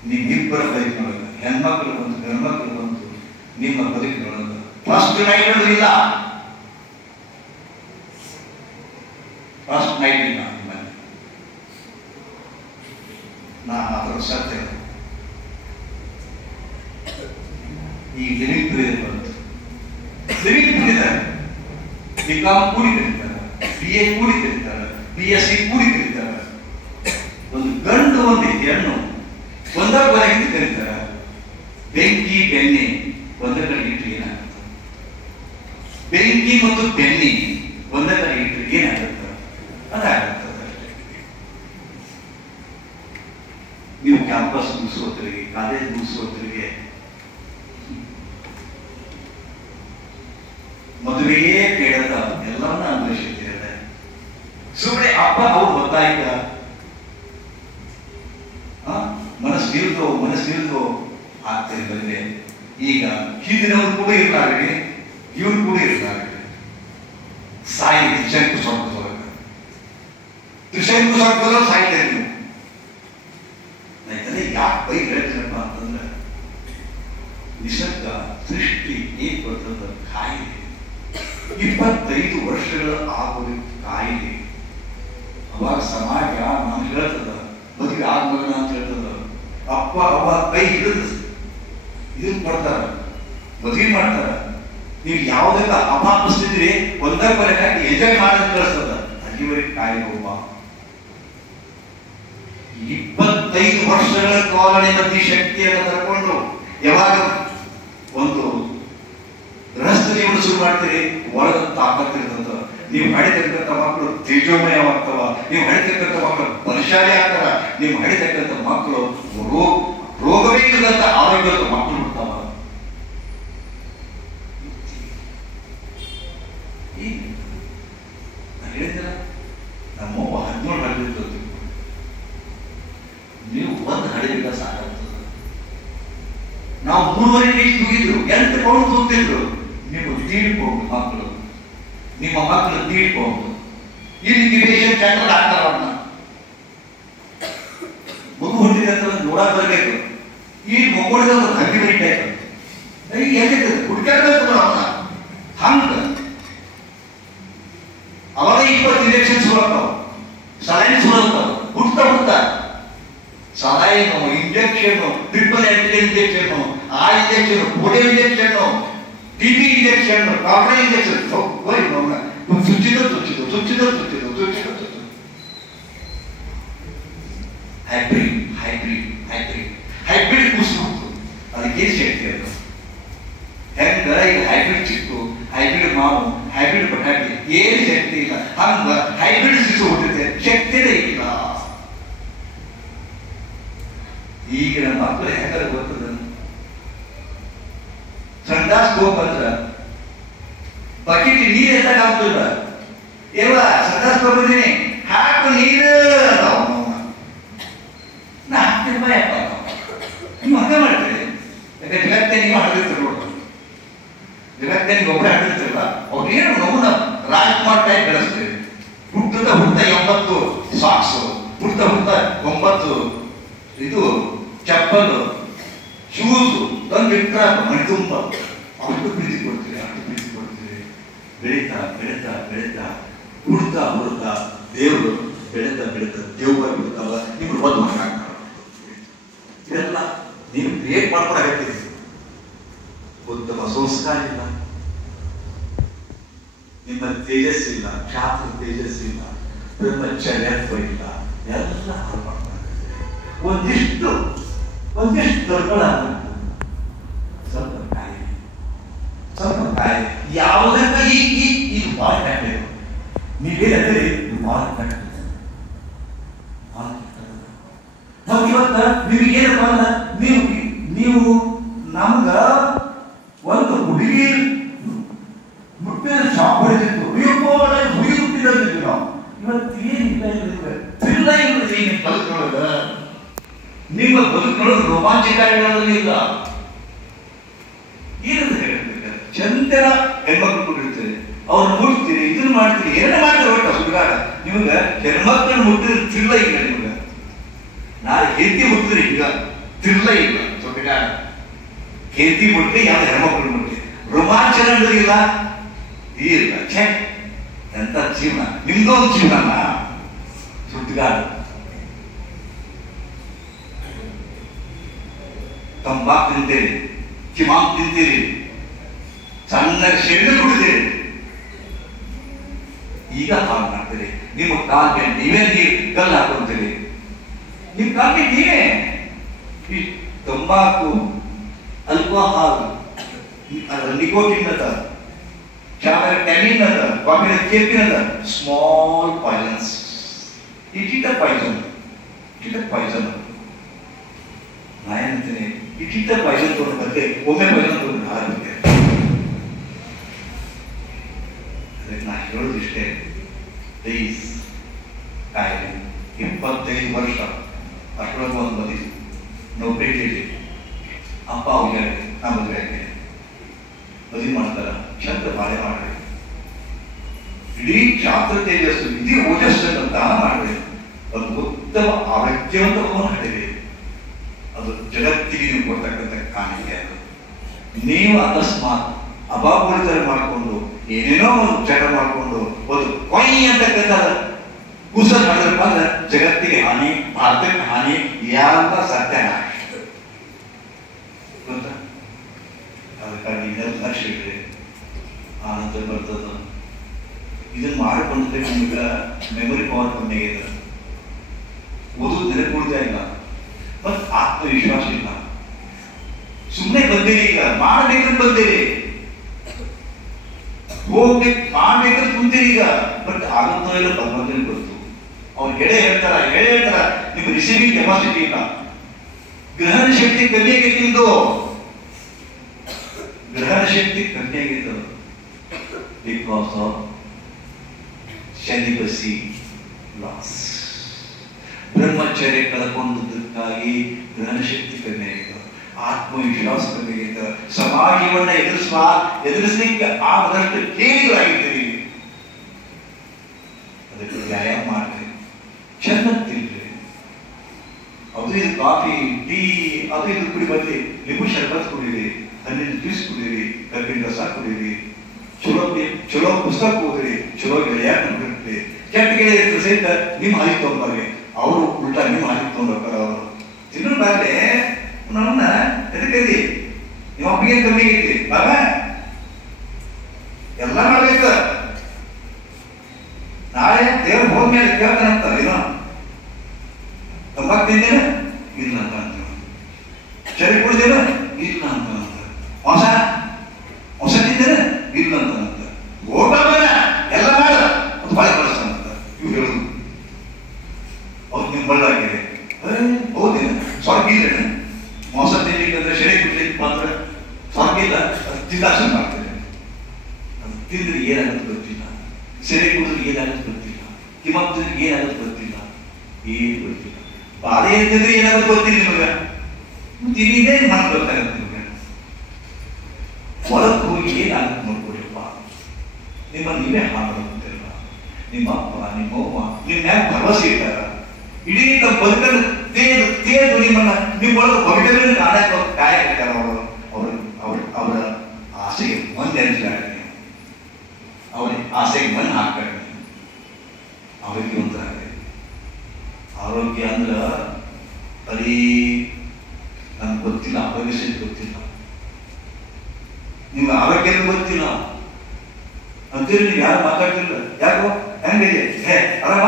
ನಿಮ್ಮಿಬ್ಬರ ಬದುಕಿನೊಳಗ ಹೆಣ್ಮಕ್ಳು ಬಂತು, ಗಂಡ್ಮಕ್ಳು ಬಂತು, ನಿಮ್ಮ ಬದುಕಿನೊಳಗ ಫಸ್ಟ್ ನೈಟ್ ಅಂದ್ರೆ ಇಲ್ಲ. ಫಸ್ಟ್ ನೈಟ್ ಇಲ್ಲ ನಿಮ್ಮಲ್ಲಿ. ಅದರ ಸತ್ಯ ಈ ಲಿವಿಂಗ್ ಟುಗೆದರ್ ಬಂತು. ಲಿವಿಂಗ್ ಟುಗೆದರ್ ಬಿಕಾಂ ಕೂಡಿ ಕರೀತಾರೆ, BA ಕೂಡಿ ಕರೀತಾರೆ, BSc ಕೂಡಿ ಕರೀತಾರೆ. ಒಂದು ಗಂಡು ಒಂದು ಹೆಣ್ಣು ಒಂದಕ್ಕೊಂದಾಗಿದ್ದು ಕರೀತಾರೆ. ಬೆಂಕಿ ಬೆಣ್ಣೆ ಒಂದ ಕಡೆ ಇಟ್ಟರೆ ಏನಾಗುತ್ತೆ? ಬೆಂಕಿ ಮತ್ತು ಬೆಣ್ಣೆ ಒಂದ ಕಡೆ ಇಟ್ಟರೆ ಏನಾಗುತ್ತೆ? ಅದಾಗುತ್ತದೆ ಅಷ್ಟೇ. ನೀವು ಕ್ಯಾಂಪಸ್ ಮುಗಿಸೋದ್ರಿಗೆ, ಕಾಲೇಜ್ ಮುಗಿಸೋದ್ರಿಗೆ ಮದುವೆಯೇ ಕೇಳದ ಎಲ್ಲವನ್ನ ಅನ್ವೇಷಿಸಿದ್ದಾರೆ. ಸುಮ್ಮನೆ ಅಪ್ಪ ಅವ್ರು ಗೊತ್ತಾಯ್ತ ಮನಸ್ಸಿಲ್ದೋ ಆಗ್ತದೆ ಬಂದ್ರೆ. ಈಗ ಹಿಂದಿನವ್ರು ಕೂಡ ಇರ್ಲಾಗ್ರಿ, ಇವ್ರು ಕೂಡ ಇರ್ಲಾಗ್ರಿ. ಸಾಯಿ ತ್ರಿಶಂಕು ಸ್ವರ್ಗದವ್ರು ಸಾಯ್ತಾರೆ. ನೀವು ಯಾಕೆ ಬೈ ಹೇಳ್ತೀರಪ್ಪ ಅಂತಂದ್ರೆ, ನಿಸರ್ಗ ಸೃಷ್ಟಿ ಏನ್ ಬರ್ತದ ಕಾಯಿಲೆ. 25 ವರ್ಷಗಳ ಆಗೋದು ಕಾಯಿಲೆ. ಅವಾಗ ಸಮಾಜ ನಮ್ಗೆ ಹೇಳ್ತದ ಮದುವೆ ಆಗ್ಮಗನ ಅಂತ ಹೇಳ್ತದ. ಅಪ್ಪ ಅವ್ವ ಕೈ ಹಿಡಿದು ಇದನ್ ಕೊಡ್ತಾರ, ಮದುವೆ ಮಾಡ್ತಾರ. ನೀವು ಯಾವ್ದಕ್ಕ ಅಪಾಪಿಸ್ತಿದ್ರಿ ಒಂದಕ್ಕೆ ಹಾಕಿ ಎಂಜಾಯ್ ಮಾಡೋದು ಕಳಿಸ್ತದ. ಅಲ್ಲಿವರೆಗೆ ಕಾಯಿಲೆ ಒಬ್ಬ 25 ವರ್ಷಗಳ ಕಾಲ ನಿಮ್ಮ ಶಕ್ತಿಯನ್ನು ತರ್ಕೊಂಡು ಯಾವಾಗ ಒಂದು ಗೃಹಸ್ಥ ಜೀವನ ಶುರು ಮಾಡ್ತೀರಿ, ಒಳಗ ತಾಕತ್ತಿರ್ತದ. ನೀವು ಹಡಿತಿರ್ತಕ್ಕಂಥ ಮಕ್ಕಳು ತೇಜೋಮಯವಾಗ್ತವ, ನೀವು ಹಡಿತಿರ್ತಕ್ಕಂಥ ಮಕ್ಕಳು ಬಲಶಾಲಿ ಆಗ್ತಾರ, ನೀವು ಹಡಿತಕ್ಕಂಥ ಮಕ್ಕಳು ರೋಗವೇ ಇಲ್ಲದಂತ ಆರೋಗ್ಯದ ಮಕ್ಕಳು ಬಿಡ್ತಾವ. ಹೇಳಿದ್ರ ನಮ್ಮ 17 ಹಡಿದಿರ್ತದೆ, ನೀವು ಒಂದು ಹಡಿದ ಸಾಕಾಗ್ತದೆ. ನಾವು 3.5 ಕೆಜಿ ತೂಗಿದ್ರು, 8 ಪೌಂಡ್ ತೂಗ್ತಿದ್ರು. ನೀವು ತೀಡ್ಕೊಂಡು ಮಕ್ಕಳು, ನಿಮ್ಮ ಮಕ್ಕಳು ತೀಡ್ಕೊಂಡು ಇನ್ಕ್ಯುಬೇಷನ್ ಸೆಂಟರ್ ಹಾಕ್ತಾರಣ್ಣ. ಮಗು ಹುಟ್ಟಿದ ನೋಡಕ್ ಬರ್ಬೇಕು. ಈ ಮಕ್ಕಳಿಗೆ ಒಂದು ಹಂಗೆ ಬರೀತಾ ಎಲ್ಲಿದೆ ಹುಡ್ಕಾಡ್ಬೇಕು ಅವನ್ನ. ಹಂಗ ಅವಾಗ 20 ಇಂಜೆಕ್ಷನ್ಸ್ ಬರ್ತಾವ, ಸಲೈನ್ಸ್ ಬರ್ತಾವ, ಹುಡ್ತಾ ಸಲೈನು, ಇಂಜೆಕ್ಷನ್, ಟ್ರಿಪಲ್ ಇಂಜೆಕ್ಷನ್, ಆ injection, polio injection, TB injection, carbon injection, ಚುಚ್ಚಿದ ಹೈಬ್ರಿಡ್ ಕೂಸ್ಬೇಕು. ಅದಕ್ಕೆ ಶಕ್ತಿ ಅದು ಹೆಂಗ ಈಗ ಹೈಬ್ರಿಡ್ ಚಿಕ್ಕು, ಹೈಬ್ರಿಡ್ ಮಾವು, ಹೈಬ್ರಿಡ್ ಬಟಾಟೆ ಏನು ಶಕ್ತಿ ಇಲ್ಲ. ಹಂಗ ಹೈಬ್ರಿಡ್ ಶಿಶು ಹುಟ್ಟಿದೆ, ಶಕ್ತಿನೇ ಇಲ್ಲ. ಈಗಿನ ಮಕ್ಕಳು ಹೆಂಗಾರ ಗೊತ್ತದ, ಸಂಡಾಸ್ ಹೋಗ್ಬಂದ್ರ ಬಕೆಟ್ ನೀರು ಎತ್ತಾಗ ಆಗ್ತದ. ಏವ ಸಂಡಾಸ್ ಹೋಗ್ಬಂದಿನಿ, ಹಾಕು ನೀರು, ನಾ ಹಾಕ್ತೀನಿ ಬಾಯಪ್ಪ. ನೀವು ಹಂಗ ಮಾಡ್ತೀರಿ. ಯಾಕೆ ಜಗತ್ತೇ ನೀವು ಹಾಡಿರ್ತೀರಿ ನೋಡ್ರಿ, ಜಗತ್ತೇ ನೀವು ಒಬ್ಬರೇ ಹಾಡಿರ್ತಿರಲ್ಲ. ಅವ್ರೇನು ನಮ್ಮನ್ನ ರಾಜ್ಕುಮಾರ್ ಟೈಪ್ ಬೆಳೆಸ್ತೀರಿ. ಹುಟ್ಟುತ್ತಾ 80 ಸಾಕ್ಸು, ಹುಟ್ಟುತ್ತಾ 9 ಇದು ಚಪ್ಪಲು, ಶೂಸು ತಂದಿಟ್ಟ ಮನೆ ತುಂಬ ಅಷ್ಟು ಪ್ರೀತಿ ಕೊಡ್ತೀರಿ, ಬೆಳೀತಾ ಹುಡ್ತಾ ದೇವರು ಬೆಳೀತಾ ದೇವ್ರ ಬಿಡ್ತಾವ. ನಿಮ್ಗೆ ಒಂದು ಮಾಡ್ತಾರೆ. ಇದೆಲ್ಲ ನೀವು ಕ್ರಿಯೇಟ್ ಮಾಡ್ಕೊಳಕತ್ತೀರಿ. ಉತ್ತಮ ಸಂಸ್ಕಾರ ಇಲ್ಲ, ನಿಮ್ಮ ತೇಜಸ್ಸು ಇಲ್ಲ, ಕ್ಷಾತ್ರ ತೇಜಸ್ಸು ಇಲ್ಲ, ಬ್ರಹ್ಮಚರ್ಯತ್ವ ಇಲ್ಲ, ಎಲ್ಲ ಒಂದಿಷ್ಟು ದೊಡ್ಡ ಸ್ವಲ್ಪ ಕಾಯಿ ಯಾವುದಕ್ಕ ಇದು ಭಾಳ ಕಾಯ್ಬೇಕು. ನೀವೇನಂದ್ರೆ ಇದು ಭಾಳ ಕಾಯ್ಬೇಕು. ನಾವು ಇವತ್ತ ನಿಮಗೇನಪ್ಪ ಅಂದ, ನೀವು ನಮ್ಗ ಒಂದು ಹುಡುಗಿ ಮುಟ್ಟಿದ ಶಾಪ್ ಹೊಡಿತಿತ್ತು, ಹುಡುಗಿ ಹುಟ್ಟಿದ್ದಿತ್ತು. ನಾವು ಇವತ್ತು ಏನಿಲ್ಲ, ಏನಿಲ್ಲ ಬದುಕೊಳಗ. ನಿಮ್ಮ ಬದುಕೊಳಗೆ ರೋಮಾಂಚಕಾರಿಗಳಿಲ್ಲ. ಏನಂತ ಹೇಳ್ಬೇಕು, ಚಂದನ ಹೆಣ್ಮಕ್ಳು ಕೊಟ್ಟಿರ್ತೀರಿ, ಅವ್ರನ್ನ ಮುಟ್ತೀರಿ, ಇದನ್ನ ಮಾಡ್ತೀರಿ, ಏನೇ ಮಾಡ್ತೀರಿ. ಒಟ್ಟ ಸುಡುಗಾಡ ನಿಮ್ಗೆ ಹೆಣ್ಮಕ್ಳನ್ನ ಮುಟ್ಟಿದ್ರೆ ತಿರ್ಲ ಇಲ್ಲ. ನಿಮ್ಗೆ ನಾಳೆ ಹೆಂಡತಿ ಮುಟ್ಟಿದ್ರಿ, ಈಗ ತಿರ್ಲ ಇಲ್ಲ. ಸುಡುಗಾಡ ಹೆಂಡತಿ ಮುಟ್ಟಿ ಯಾವ್ದು ಹೆಣ್ಮಕ್ಳು ಮುಟ್ಟಿ ರೋಮಾಂಚನ ಇಲ್ಲ, ಇಲ್ಲ. ಛೆ, ಎಂತ ಜೀವನ ನಿಮ್ದೊಂದು ಜೀವನ. ಸುಡುಗಾಡ ತಂಬಾಕು ತಿಂತೀರಿ, ಕಿಮಾಕ್ ತಿಂತೀರಿ, ಚೆನ್ನಾಗಿ ಶೆಣ್ಣು ಕುಡಿತೀರಿ. ಈಗ ಹಾಳು ಮಾಡ್ತೀರಿ. ನಿಮ್ಮ ಕಾಲ್ಗೆ ನೀವೇ ಕಲ್ಲು ಹಾಕೊಂತೀರಿ. ನಿಮ್ ಕಾಲ್ಗೆ ನೀವೇ ಈ ತಂಬಾಕು, ಅಲ್ಕೋಹಾಲ್, ನಿಕೋಟಿನ್ ಅದ, ಚಾದ ಟ್ಯಾನಿನ್ ಅದ, ಕಾಫಿನ ಕೇಪಿನ್ ಅದ, ಸ್ಮಾಲ್ ಪಾಯ್ಸನ್ಸ್. It Poisson. ನಾ ಏನಂತೀನಿ, ಇಟ್ಟಿಟ್ಟ ಪಾಯ್ಸನ್ ತಗೊಂಡು ಮತ್ತೆ ಒಮ್ಮೆ ಪಾಯ್ಸನ್ ತಗೊಂಡು ಹಾರುತ್ತೆ. ಅದಕ್ಕೆ ನಾ ಹೇಳೋದಿಷ್ಟೇ, ಪ್ಲೀಸ್ ಕಾಯಿಲೆ 25 ವರ್ಷ ಅಷ್ಟೊಳಗೆ ಒಂದು ಮದುವೆ ನೌಕರಿ ಕೇಳಿ ಅಪ್ಪ ಅವ್ರಿಗೆ ನಾ ಮದುವೆ ಆಗ್ತೇನೆ, ಮದುವೆ ಮಾಡ್ತಾರ, ಚಂದ ಬಾಳೆ ಮಾಡ್ರಿ, ಇಡೀ ಚಾತ್ರ ತೇಜಸ್ಸು ಇಡೀ ಓಜಸ್ಸನ್ನು ದಾನ ಮಾಡ್ರಿ, ಒಂದು ಉತ್ತಮ ಆರೋಗ್ಯವಂತವನ್ನು ಹಡಿರಿ. ಅದು ಜಗತ್ತಿಗೆ ನೀವು ಕೊಡ್ತಕ್ಕಂಥ ಕಾಣಿಕೆ. ಅದು ನೀವು ಅಕಸ್ಮಾತ್ ಅಪಾಪರಿತರ ಮಾಡಿಕೊಂಡು ಏನೇನೋ ಒಂದು ಜಗ ಮಾಡಿಕೊಂಡು ಒಂದು ಕೊಯ್ ಅಂತಕ್ಕಂಥ ಕುಸ ಮಾಡಿದ್ರಪ್ಪ ಅಂದ್ರೆ ಜಗತ್ತಿಗೆ ಹಾನಿ, ಭಾರತಕ್ಕೆ ಹಾನಿ, ಯಾವ ಸತ್ಯನ ಗೊತ್ತಾ? ಅದಕ್ಕಾಗಿ ಇದನ್ನು ಲಕ್ಷ್ಯ ಇಡ್ರಿ. ಆನಂತರ ಬರ್ತದ. ಇದನ್ನು ಮಾಡಿಕೊಂಡ್ರೆ ನಿಮ್ಗೆ ಮೆಮೊರಿ ಪವರ್ ಕಮ್ಮಿ ಆಗಿದೆ, ಓದೋದು ನೆನಪುಳಿತಾ ಇಲ್ಲ, ಮತ್ತು ಆತ್ಮವಿಶ್ವಾಸ ಇಲ್ಲ. ಸುಮ್ಮನೆ ಬಂದಿರಿ, ಈಗ ಮಾಡಬೇಕಂತ ಬಂದಿರಿ, ಹೋಗ್ಬೇಕು ಮಾಡ್ಬೇಕಂತ ಕುಂತೀರಿ ಈಗ. ಬಟ್ ಆಗುತ್ತೋ ಇಲ್ಲ ಭಗವಂತನಿಗೆ ಗೊತ್ತು. ಅವ್ರು ಹೇಳ್ತಾರ ನಿಮ್ಮ ರಿಸೀವಿಂಗ್ ಕೆಪಾಸಿಟಿ ಇಲ್ಲ. ಗ್ರಹಣ ಶಕ್ತಿ ಕಮ್ಮಿ ಆಗೈತಿದ್ದು, ಗ್ರಹಣ ಶಕ್ತಿ ಕಮ್ಮಿ ಆಗಿದ್ದು ಬಿಕಾಸ್ ಆಫ್ ಸೆಲಿಬಸಿ ಲಾಸ್. ಬ್ರಹ್ಮಚರ್ಯ ಕಳ್ಕೊಂಡದಕ್ಕಾಗಿ ಗ್ರಹಣ ಶಕ್ತಿ ಕಮ್ಮಿ ಆಗಿತ್ತು, ಆತ್ಮವಿಶ್ವಾಸ ಕಮ್ಮಿ ಆಗಿತ್ತು, ಸಮಾಜವನ್ನ ಎದುರಿಸಲಿಕ್ಕೆ ಆಗದಷ್ಟು ಹೇಗಿರಾಗಿದ್ದೀರಿ. ಅದಕ್ಕೆ ವ್ಯಾಯಾಮ ಮಾಡ್ರಿ, ಚೆನ್ನಾಗಿ ತಿನ್ರಿ, ಅದು ಇದು ಕಾಫಿ ಟೀ ಅದು ಇದು ಕುಡಿ ಬದಲಿ ಲಿಂಬು ಶರ್ಬತ್ ಕುಡೀರಿ, ಹಣ್ಣಿನ ಜ್ಯೂಸ್ ಕುಡೀರಿ, ಕಬ್ಬಿನ ರಸ ಕುಡೀರಿ, ಚಲೋ ಪುಸ್ತಕ ಓದಿರಿ, ಚಲೋ ಗೆಳೆಯ ಕಂಡಿರ್ತೀರಿ. ಕೆಟ್ಟ ಗೆಳೆಯ ಸಹಿತ ನಿಮ್ಮ ಹಾಲಿ ತಗೊಂಡ್ಬರ್ರಿ, ಅವರು ಉಲ್ಟಾ ನಿಮ್ಮ ಹಾಲಿ ತಗೊಂಡ್ಬರ್ತಾರ. ಅವರು ತಿನ್ನೋ ಬಾರ್ಲೆ ನಮ್ಮನ್ನ ಎದಕ್ಕೈತಿ ನಿಮ್ಮ ಅಪ್ಪಿಗೆ ಕಮ್ಮಿ ಆಗೈತಿ ಬಾಗ ಎಲ್ಲ ಮಾಡ್ಬೇಕ. ನಾಳೆ ದೇವ್ರ ಹೋದ್ಮೇಲೆ ಕೇಳ್ತಾನಂತ ಏನೋ ತಂಬಾಕು ತಿಂದೇನ ಇಲ್ಲ ಅಂತ ಅಂತ, ಸರಿ ಕುಡಿದೇನ ಇಲ್ಲ ಅಂತ ಅಂತ, ಹೊಸ ತಿಂದೇನ ಇಲ್ಲ ಅಂತ ಅಂತ, ಓಟ ಎಲ್ಲ ಮಾಡ ಒಂದು ಬಾಳೆ ಬಳಸ್ತಾನಂತ. ಇವ್ ಹೇಳುದು ಅವ್ರು ನಿಮ್ ಬಳ್ಳಾಗಿದೆ ಹೌದೇನ ಸ್ವರ್ಗ ಇಲ್ಲೇನ, ಮೋಸ ತಿನ್ಲಿಕ್ಕಂದ್ರೆ ಸರಿ ಬಿಡ್ಲಿಕ್ಕೆ ಮಾತ್ರ ಸ್ವರ್ಗ ಇಲ್ಲ, ತಿಂದಾಸನ ಮಾಡ್ತೇನೆ. ಅದು ತಿಂದ್ರೆ ಏನಾಗುತ್ತೆ ಗೊತ್ತಿಲ್ಲ, ಸೆರೆ ಕುಡಿದ್ರೆ ಏನಾಗುತ್ತೆ ಗೊತ್ತಿಲ್ಲ, ಕಿಮತ್ತಿದ್ರೆ ಏನಾಗುತ್ತೆ ಗೊತ್ತಿಲ್ಲ, ಏನು ಗೊತ್ತಿಲ್ಲ. ಬಾಳೆ ಎತ್ತಿದ್ರೆ ಏನಾಗುತ್ತೆ ಗೊತ್ತಿಲ್ಲ ನಿಮಗೆ, ತಿನ್ನಿದೇ ಮಾತು ಗೊತ್ತಾಗುತ್ತೆ ನಿಮಗೆ. ಹೊರಗೆ ಹೋಗಿ ಏನಾಗುತ್ತೆ ನೋಡ್ಕೊಡಿಪ್ಪ, ನಿಮ್ಮ ನೀವೇ ಹಾಡೋದಿಲ್ಲ. ನಿಮ್ಮ ಅಪ್ಪ ನಿಮ್ಮ ಅವ್ವ ನಿಮ್ಮ ಮ್ಯಾಗ ಭರವಸೆ ಇಟ್ಟಾರ, ಇಡೀ ನಮ್ಮ ಬದುಕನ್ನು ತೇದು ನಿಮ್ಮನ್ನ ನಿಮ್ಮೊಳಗೆ ಹೊರಟಲ್ಲಿ ಕಾಯ ಇಟ್ಟಾರ. ಅವರ ಆಸೆಗೆ ಮಂದಿ ಅನ್ಸ್ಲಾಡಿ, ಅವ್ರಿಗೆ ಆಸೆಗೆ ಮಣ್ಣು ಹಾಕ್ಬೇಡ. ಆರೋಗ್ಯವಂತರಾಗ, ಆರೋಗ್ಯ ಅಂದ್ರ ಬರೀ ನಮ್ಗೆ ಗೊತ್ತಿಲ್ಲ, ಆರೋಗ್ಯ ಸಹಿತ ಗೊತ್ತಿಲ್ಲ, ನಿಮ್ಗೆ ಆರೋಗ್ಯ ಗೊತ್ತಿಲ್ಲ ಅಂತೇಳಿ ನೀವು ಯಾರು ಮಾತಾಡ್ತಿಲ್ಲ. ಯಾಕೋ ಹೆಂಗಿದೆ, ಹೇ ಆರಾಮ,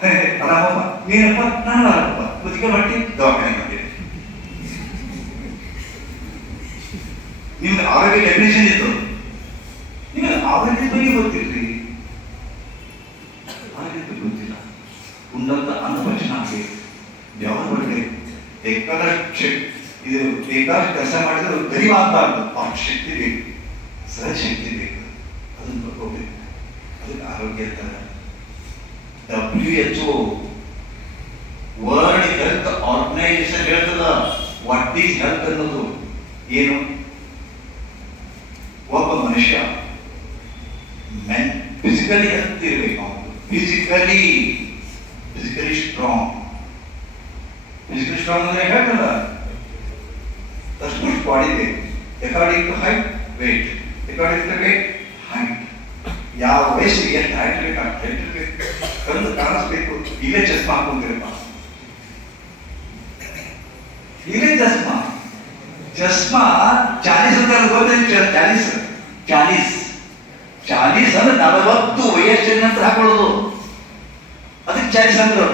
ಹೇ ಆರಾಮಪ್ಪ, ನೀನಪ್ಪ ನಾನು ಆರಾಮಪ್ಪ, ಬದುಕೆ ಮಟ್ಟಿ ದವಾಖಾನೆ ಮಾಡಿ. ನಿಮ್ಗೆ ಆರೋಗ್ಯ ಡೆಫಿನೇಷನ್ ಇತ್ತು, ನಿಮಗೆ ಆರೋಗ್ಯದ ಬಗ್ಗೆ ಗೊತ್ತಿಲ್ರಿ, ಆರೋಗ್ಯದ ಬಗ್ಗೆ ಗೊತ್ತಿಲ್ಲ. ಉಂಡಂತ ಅನ್ನಪಚನ ಆಗಬೇಕು, ಯಾವಾಗ ಬರಬೇಕು, ಬೇಕಾದಷ್ಟು ಇದು ಬೇಕಾದಷ್ಟು ಕೆಲಸ ಮಾಡಿದ್ರೆ ಗರಿಮ ಆಗ್ಬಾರ್ದು, ಅಷ್ಟು ಶಕ್ತಿ ಬೇಕು, ಸಹಜ ಶಕ್ತಿ ಬೇಕು, ಅದನ್ನು ಬರ್ಕೋಬೇಕು. ಅದಕ್ಕೆ ಆರೋಗ್ಯ ಇರ್ತಾರೆ. WHO ವರ್ಲ್ಡ್ ಹೆಲ್ತ್ ಆರ್ಗನೈಸೇಷನ್ ಹೇಳ್ತದ ವಾಟ್ ಈಸ್ ಹೆಲ್ತ್ ಅನ್ನೋದು ಏನು. ಒಬ್ಬ ಮನುಷ್ಯ ಫಿಸಿಕಲಿ ಹೆಲ್ತ್ ಇರಬೇಕು, ಫಿಸಿಕಲಿ ಸ್ಟ್ರಾಂಗ್. ಫಿಸಿಕಲಿ ಸ್ಟ್ರಾಂಗ್ ಅಂದ್ರೆ ಹೇಳ್ತದ ಅಷ್ಟು ಬಾಡಿ ಬೇಕು, according to height weight, according to weight height. ಯಾವ ವಯಸ್ಸಿಗೆ ಎಷ್ಟು ಹೈಟ್ ಬೇಕು ಅಷ್ಟು ಹೈಟ್ ಇರಬೇಕು, ಕಣ್ಣು ಕಾಣಿಸ್ಬೇಕು. ಇಲ್ಲೇ ಚಸ್ಮಾ ಹಾಕೊಂತಿರಪ್ಪ, ಇಲ್ಲೇ ಚಸ್ಮಾ 40 ಅಂತ ಗೊತ್ತೈತಿ. 40 ಅಂದ್ರೆ 40 ವಯಸ್ಸಿನ ನಂತರ ಹಾಕೊಳ್ಳೋದು, ಅದಕ್ಕೆ 40 ಅಂದ್ರು.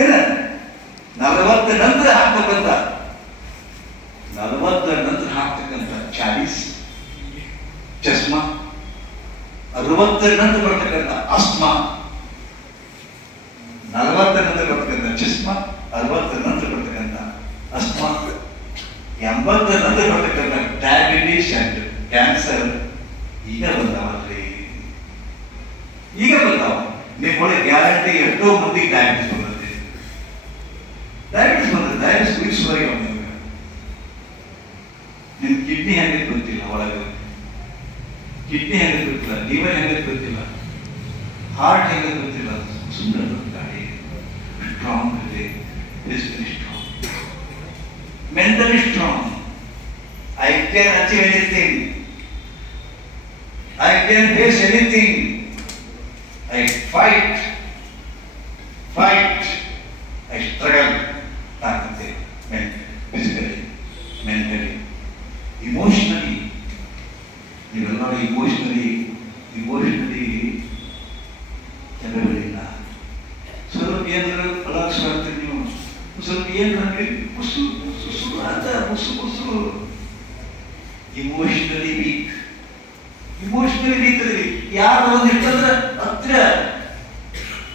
ಏನ 40 ನಂತರ ಹಾಕ್ಬೇಕಂತ, 40 ನಂತರ ಹಾಕ್ತಕ್ಕಂಥ 40 ಚಸ್ಮಾ, 60 ನಂತರ ಬರ್ತಕ್ಕಂಥ ಅಸ್ಮಾ, 40 ನಂತರ ಬರ್ತಕ್ಕಂಥ ಚಸ್ಮಾ, 60 ನಂತರ ಬರ್ತಕ್ಕಂಥ ಅಸ್ಮಾ, 80 ನಂತರ ಬರ್ತಕ್ಕಂಥ ಡಯಾಬಿಟಿಸ್ ಅಂಡ್ ಕ್ಯಾನ್ಸರ್ ಈಗ ಬಂದಾವಲ್ರಿ, ಈಗ ಬಂದಾವ. ನಿಮ್ಮೊಳಗೆ ಗ್ಯಾರಂಟಿ ಎಷ್ಟೋ ಮಂದಿಗೆ ಡಯಾಬಿಟಿಸ್ ಬಂದೈತಿ, ಡಯಾಬಿಟಿಸ್ ವೀಕ್ಸ್ವರೆಗೆ ಬಂದ. ನಿಮ್ ಕಿಡ್ನಿ ಹೆಂಗೆ ಗೊತ್ತಿಲ್ಲ, ಒಳಗೆ ಕಿಡ್ನಿ ಹೆಂಗೆ ಗೊತ್ತಿಲ್ಲ, ಲಿವರ್ ಹೆಂಗೆ ಗೊತ್ತಿಲ್ಲ, ಹಾರ್ಟ್ ಹೆಂಗೆ ಗೊತ್ತಿಲ್ಲ. ಸುಮ್ಮನೆ ಗಾಡಿ ಸ್ಟ್ರಾಂಗ್ ಇದೆ, physically strong, mentally strong. I can achieve anything, I can face anything, I fight, I struggle. ಆಗುತ್ತೆ ಫಿಸಿಕಲಿ, ಮೆಂಟಲಿ, ಇಮೋಷನಲಿ. ನೀವೆಲ್ಲ ಇಮೋಷನಲಿ ಕೆಲವರಿಲ್ಲ. ಸ್ವಲ್ಪ ಏನಾದ್ರು ಅಲಾಕ್ಸ್ ಮಾಡ್ತೀರಿ ನೀವು, ಸ್ವಲ್ಪ ಏನು ಮುಸು ಅಂತ ಮುಸು. ಇಮೋಷನಲಿ ವೀಕ್ ಅದ್ರಿ ಯಾರು ಒಂದು ಇಟ್ಟಂದ್ರೆ ಹತ್ರ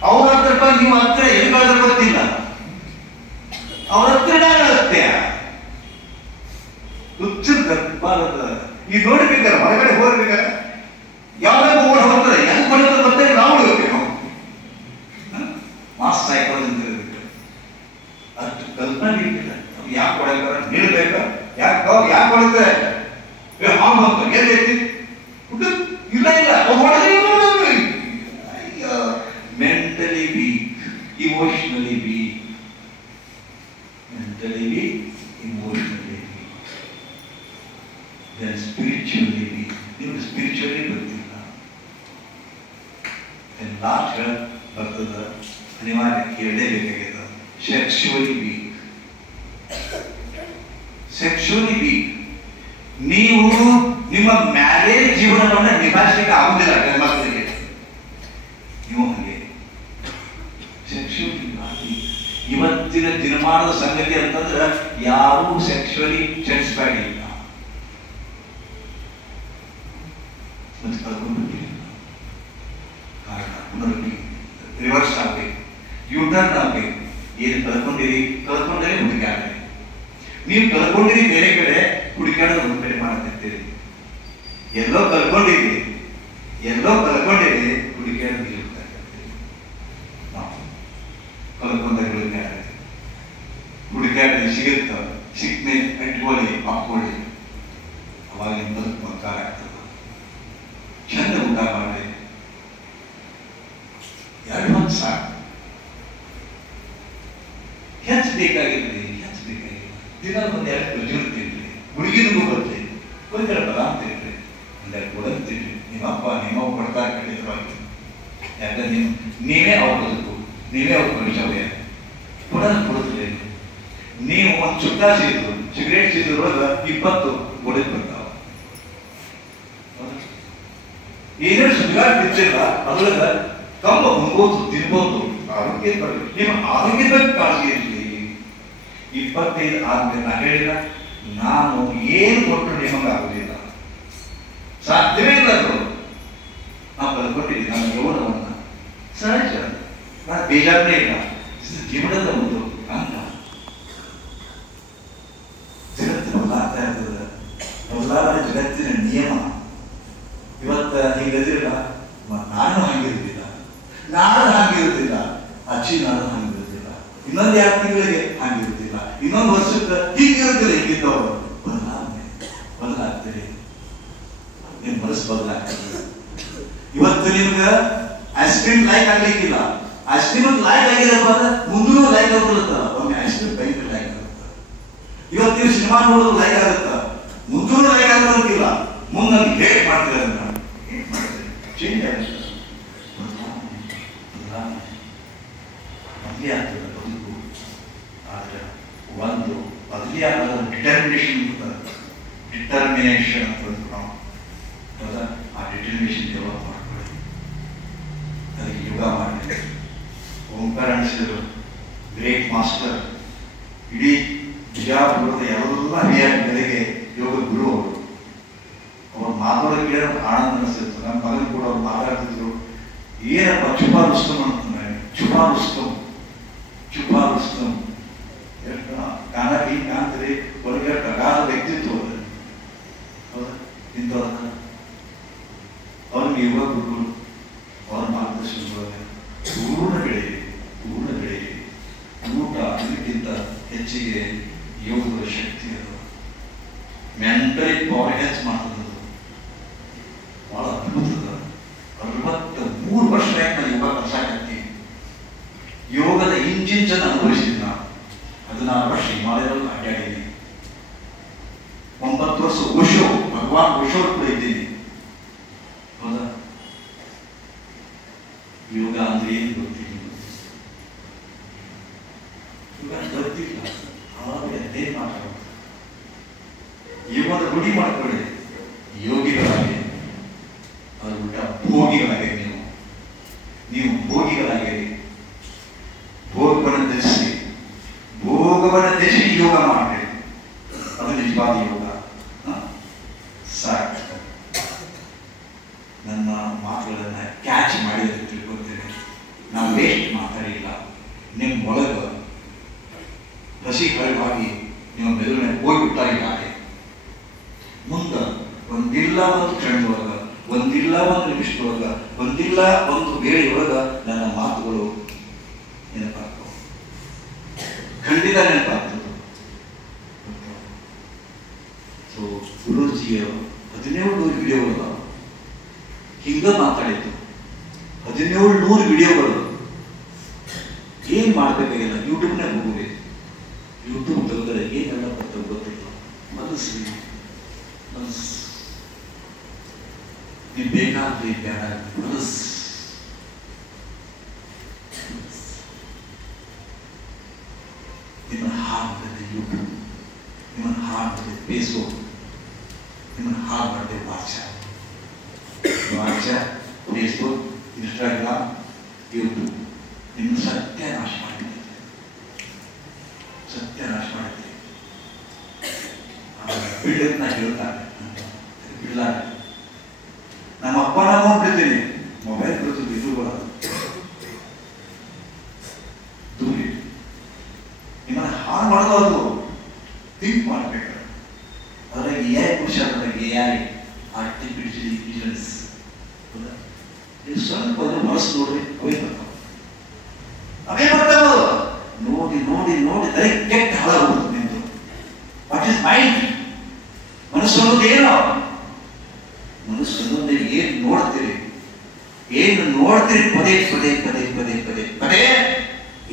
ಅವ್ರ ಹತ್ರ ಬಂದು ನೀವು ಹತ್ರ ಎಲ್ಲಿಗಾದ್ರೂ ಗೊತ್ತಿಲ್ಲ, ಅವ್ರ ಹತ್ರ ಅಗತ್ಯ ಹುಚ್ಚಿರ್ತ ಭಾರತ. ಈ ನೋಡ್ಬೇಕಾರೆ ಹೊರಗಡೆ ಹೋಗ್ಬೇಕಾರೆ ಯಾವ್ದಾದ್ರು ಓಡ್ ಹೋಗ್ತಾರೆ, ಹೆಂಗ್ ಹೊಡೆದ್ರೆ ಬರ್ತಾರೆ, ನಾವು ಹೋಗ್ಬೇಕು ಮಾಸ್ ಸೈಕಲ್ ಅಂತ ಇರಬೇಕು. ಅಷ್ಟು ಕಲ್ಪನೆ ಇಲ್ಲ. ಯಾಕೆ ಹೊಡೆದಾರ ನಿಲ್ಬೇಕ, ಯಾಕೆ ಹೊಡೆದ್ರೆ ಹಾವು ಅಂತ ಎಲ್ಲೈತಿ ಇಲ್ಲ ಇಲ್ಲ mentally weak, emotionally weak, mentally weak, emotionally weak, then spiritually weak. ನಿಮ್ಗೆ ಸ್ಪಿರಿಚುವಲಿ ಗೊತ್ತಿಲ್ಲ. ಲಾಸ್ಟ್ ಬರ್ತದ ಅನಿವಾರ್ಯ ಕೇಳಲೇಬೇಕಾಗ್ಯದ. Sexually weak, sexually weak. ನೀವು ನಿಮ್ಮ ಮ್ಯಾರೇಜ್ ಜೀವನವನ್ನು ನಿಭಾಯಿಸಲಿಕ್ಕೆ ಆಗುದಿಲ್ಲ ಗಂಡ್ಮಕ್ಳಿಗೆ. ನೀವು ಹಂಗೆ ಸೆಕ್ಸುವಲಿ ಇವತ್ತಿನ ದಿನಮಾನದ ಸಂಗತಿ ಅಂತಂದ್ರೆ ಯಾರೂ ಸೆಕ್ಸುವಲಿ ಸ್ಯಾಟಿಸ್ಫೈಡ್ ಇಲ್ಲ. ಮತ್ತೆ ಕಳ್ಕೊಂಡ್ಬಿಟ್ಟಿಲ್ಲ. ಕಾರಣ ರಿವರ್ಸ್ ಆಗ್ಬೇಕು, ಯೂಟರ್ನ್ ಆಗ್ಬೇಕು. ಏನು ಕಳ್ಕೊಂಡರೆ ಹುಡುಕಾಡ್ರಿ. ನೀವು ಕಳ್ಕೊಂಡಿರಿ ಬೇರೆ ಕಡೆ, ಹುಡುಕಾಡೋದು ಒಂದು ಕಡೆ ಮಾಡ್ತಿರ್ತೀರಿ. ಎಲ್ಲೋ ಕಳ್ಕೊಂಡಿರಿ ಹುಡುಕಾಡೋದು ನಾವು ಕಳ್ಕೊಂಡಾಗ ಹುಡುಕಾಡ್ರಿ ಸಿಗುತ್ತ, ಸಿಕ್ಮೇಲೆ ಕಟ್ಕೊಳ್ಳಿ, ಹಾಕೊಳ್ಳಿ, ಅವಾಗ ನಿಮ್ಮದು ಮಕ್ಕಾರ ಆಗ್ತದೆ. ಚಂದ ಊಟ ಮಾಡಿ 2 ಮಂತ್ ಸಾಕು. ಹೆಚ್ಚಬೇಕಾಗಿರ್ರಿ, ದಿನ ಒಂದು 2 ಖರ್ಜೂರ ತಿನ್ರಿ, ಹುಡುಗಿನಿಗೂ ಬರ್ತೀರಿ, ಒಂದೆರಡು ಬದಾಮ್ ತಿನ್ರಿ, ಒಂದೆರಡು ಗೋಡಂಬಿ ತಿನ್ರಿ. ನಿಮ್ಮ ಅಪ್ಪ ನಿಮ್ಮವ್ವ ಕೊಡ್ತಾ ಖಂಡಿತವಾಗಿ. ಯಾಕಂದ್ರೆ ನೀವೇ ಅವ್ರ ಬದುಕು, ನೀವೇ ಅವ್ರ ಭವಿಷ್ಯವೇ. ಕೊಡೋದ್ರಿ. ನೀವು ಒಂದು ಚುಕ್ಕ ಸಿದ್ರು, ಸಿಗರೇಟ್ ಸಿದ್ರೊಳಗ 20 ಗೋಡಂಬಿ ಬರ್ತಾವ. ಏನೇನು ಸುಧಾರ ಬಿಚ್ಚಿಲ್ಲ, ಅದ್ರೊಳಗ ಕಂಬ ಹೊಂಬೋದು, ತಿನ್ಬೋದು. ಆರೋಗ್ಯ ನಿಮ್ಮ ಆರೋಗ್ಯದ ಕಾಳಜಿ ಇರಲಿ. 25 ಆದ್ಮೇಲೆ ನಾ ಹೇಳಿದ, ನಾನು ಏನು ಕೊಟ್ಟರು ನಿಮಗಾಗುವುದಿಲ್ಲ, ಸಾಧ್ಯವೇ ಇಲ್ಲ. ಅದು ನಾವು ಕಲ್ಕೊಂಡಿದ್ದೀವಿ ನಮ್ಮ ಯೌವನವನ್ನ. ಸಹಜ, ನಾನು ಬೇಜಾರೇ ಇಲ್ಲ. ಜೀವನದ ಒಂದು ಅಂಗ. ಜಗತ್ತು ಬದಲಾಗ್ತಾ ಇರ್ತದೆ, ಬದಲಾದ ಜಗತ್ತಿನ ನಿಯಮ. ಇವತ್ತ ಹಿಂಗದಿಲ್ಲ, ನಾನು ಹಂಗಿರುದಿಲ್ಲ, ನಾನು ಹಂಗಿರುದಿಲ್ಲ, ಅಚ್ಚಿ ನಾನು ಹಂಗಿರುದಿಲ್ಲ, ಇನ್ನೊಂದು 2 ತಿಂಗಳಿಗೆ ಹಂಗಿರುದಿಲ್ಲ, ಇನ್ನೊಂದು ವರ್ಷಕ್ಕೆ ಹೀಗಿರುದಿಲ್ಲ. ಹೀಗಿದ್ದವರು ಬದಲಾಗ್ತೀರಿ, ನಿಮ್ಮ ಮನಸ್ಸು ಬದಲಾಗ್ತದೆ. ಇವತ್ತು ನಿಮ್ಗೆ ಐಸ್ ಕ್ರೀಮ್ ಲೈಕ್ ಆಗ್ಲಿಕ್ಕಿಲ್ಲ, ಐಸ್ ಕ್ರೀಮ್ ಲೈಕ್ ಆಗಿರಪ್ಪ ಅಂದ್ರೆ ಮುಂದೂ ಲೈಕ್ ಆಗ್ಬಿಡುತ್ತ. ಒಮ್ಮೆ ಐಸ್ ಕ್ರೀಮ್ ಬೈಕ್ ಲೈಕ್ ಆಗುತ್ತೆ. ಇವತ್ತು ನೀವು ಸಿನಿಮಾ ನೋಡೋದು ಲೈಕ್ ಆಗುತ್ತ, ಮುಂದೂ ಲೈಕ್ ಆಗೋದಿಲ್ಲ. ಮುಂದೆ ಹೇಟ್ ಮಾಡ್ತೀರ, ಚೇಂಜ್ ಆಗುತ್ತೆ. ಬದಲಿ ಆಗ್ತದೆ ಬದುಕು. ಆದ್ರೆ ಒಂದು ಬದಲಿ ಆಗೋದು ಡಿಟರ್ಮಿನೇಷನ್ ಅಂತ ನಾವು ಆ ಡಿಟರ್ಮಿನೇಷನ್ ಡೆವಲಪ್ ಮಾಡ್ಕೊಳ್ಳಿ. ಅದಕ್ಕೆ ಯೋಗ ಮಾಡಿ. ಓಂಕಾರ ಅನಿಸಿದ್ರು ಗ್ರೇಟ್ ಮಾಸ್ಟರ್. ಇಡೀ ಬಿಜಾಪುರದ ಎಲ್ಲ ಹಿರಿಯರಿಗೆ ಯೋಗ ಗುರು ಅವರು. ಅವ್ರು ಮಾತಾಡೋದು ಕೇಳೋ ಆನಂದ ಅನಿಸ್ತಿತ್ತು. ನಮ್ಮ ಮಗನ ಕೂಡ ಅವ್ರು ಮಾತಾಡ್ತಿದ್ರು. ಏನಪ್ಪ ಚುಪಾರುಸ್ತಮ್ ಅಂತಂದ್ರೆ, ಚುಪಾರುಸ್ತಮ್ ಎಷ್ಟು ಕಾಣ ಹಿಂಗೆ ಕಾಣ್ತದೆ. ಹೊರಗೆ ಪ್ರಕಾರ ವ್ಯಕ್ತಿತ್ವ ಅದು. ಹೌದಾ? ಇಂಥವ್ರ ಅವ್ರಿಗೆ ಯೋಗ ಗುರು ಅವ್ರ ಮಾರ್ಗದರ್ಶನದೊಳಗೆ ಪೂರ್ಣ ಬೆಳೆಯಿರಿ. ಊಟ ಅದಕ್ಕಿಂತ ಹೆಚ್ಚಿಗೆ ಯೋಗದ ಶಕ್ತಿ ಅದು. ಮೆಂಟಲಿ ಪವರ್ ಹೆಚ್ಚು ಮಾಡ್ತದೆ. ಬಹಳ ಅದ್ಭುತದ. 63 ವರ್ಷ ಆಯ್ತು ನಾನು ಯೋಗ ಕಲ್ಸಾಕತ್ತಿ. ಯೋಗದ ಇಂಚಿಂಚನ್ನು ಅನುಭವಿಸಿದ್ದೀನಿ ನಾನು. 16 ವರ್ಷ ಹಿಮಾಲಯದಲ್ಲಿ ಅಡ್ಡಾಡಿದ್ದೀನಿ. 9 ವರ್ಷ ಓಶೋ, ಭಗವಾನ್ ಓಶೋ ಕೂಡ ಇದ್ದೀನಿ. ಹೌದಾ? ಯೋಗ ಅಂದ್ರೆ ಏನು ಗೊತ್ತಿಲ್ಲ. ಗೊತ್ತಿಲ್ಲ. ಅವಾಗ ಅದೇ ಮಾತಾಡೋದು. ಯೋಗದ ರೂಢಿ ಮಾಡ್ಕೊಳ್ಳಿ. ಯೋಗಿಗಳಾಗಿ, ಅದು ಉಲ್ಟ ಭೋಗಿಗಳಾಗಿ. ನೀವು ಭೋಗಿಗಳಾಗಿರಿ. ಭೋಗವನ್ನು ಧರಿಸಿ ಯೋಗ ಮಾಡಿ. ಅದು ನಿಜವಾದ ಯೋಗ. ಸಾಕು. ನನ್ನ ಮಾತುಗಳನ್ನ ಕ್ಯಾಚ್ ಮಾಡಿದ್ರೆ ತಿಳ್ಕೊಳ್ತೇನೆ. ನಾವು ವೇಸ್ಟ್ ಮಾತಾಡಿಲ್ಲ. ಹಸಿ ಕಳೆವಾಗಿ ನಿಮ್ಮ ಮೆದುಳಿನ ಹೋಗಿಬಿಟ್ಟಾಗಿದ್ದಾರೆ. ಮುಂದೆ ಒಂದಿಲ್ಲ ಒಂದು ಕ್ಷಣದೊಳಗ, ಒಂದಿಲ್ಲ ಒಂದು ನಿಮಿಷದೊಳಗ, ಒಂದಿಲ್ಲ ಒಂದು ವೇಳೆಯೊಳಗ ನನ್ನ ಮಾತುಗಳು ನೆನಪಾಗ್ತವೆ, ಖಂಡಿತ ನೆನಪಾಗ್ತದೆ. ಸೊ ಗುರೂಜಿಯ 1700 ವಿಡಿಯೋಗಳು ಹಿಂಗ ಮಾತಾಡಿತ್ತು. 1700 ವಿಡಿಯೋಗಳು ಏನ್ ಮಾಡ್ಬೇಕಾಗಿಲ್ಲ, ಯೂಟ್ಯೂಬ್ನಾಗ ಹೋಗ್ಬೇಕು. ಯೂಟ್ಯೂಬ್ ತೆಗೆದ್ರೆ ಏನೆಲ್ಲ ಬರ್ತದೆ ಗೊತ್ತಿಲ್ಲ. ಮನಸ್ಸು ನೀವು ಬೇಕಾದ್ರೆ ಬೇಡ, ಮನಸ್ಸು ನಿಮ್ಮನ್ನು ಹಾಳು ಮಾಡಿದೆ ಯೂಟ್ಯೂಬ್, ನಿಮ್ಮನ್ನು ಹಾಳು ಮಾಡಿದೆ ಫೇಸ್ಬುಕ್, ನಿಮ್ಮನ್ನು ಹಾಳು ಮಾಡಿದೆ ವಾಟ್ಸ್ಆ್ಯಪ್, ಫೇಸ್ಬುಕ್, ಇನ್ಸ್ಟಾಗ್ರಾಮ್, ಯೂಟ್ಯೂಬ್ ನಿಮ್ಮ ಸತ್ಯನಾಶ ಮಾಡಿದೆ, ಸತ್ಯನಾಶ ಮಾಡಿದೆ. ಬಿಡೋದನ್ನ ಹೇಳ್ತಾರೆ, ಬಿಡಲ್ಲ. ನಮ್ಮ ಅಪ್ಪ ನಾವು ಬಿಡ್ತೀನಿ, ಮೊಬೈಲ್ ಬಿಡ್ತದೆ, ಇದು ಬರೋದು ದೂರಿ ನಿಮ್ಮನ್ನು ಹಾಳು ಮಾಡೋದು. ಥಿಂಕ್ ಮಾಡಬೇಕು. ಅದ್ರಾಗ ಎ ಐ ಖುಷಿ, ಅದ್ರಾಗ ಎ ಐ ಆರ್ಟಿಫಿಷಿಯಲ್ ಇಂಟೆಲಿಜೆನ್ಸ್ ಸ್ವಲ್ಪ ಮನಸ್ಸು ನೋಡ್ರಿ, ಅವೇ ಬರ್ತಾವ. ನೋಡಿ ನೋಡಿ ನೋಡಿ ತಲೆ ಕೆಟ್ಟ ಹಾಳಾಗ್ಬಿಡುತ್ತೆ ನಿಮ್ದು. What is mind? ಮನಸ್ಸು ಅನ್ನೋದು ಏನೋ? ಮನಸ್ಸು ಅನ್ನೋದು ಏನ್ ನೋಡ್ತೀರಿ, ಏನು ನೋಡ್ತೀರಿ, ಪದೇ ಪದೇ ಪದೇ ಪದೇ ಪದೇ ಪದೇ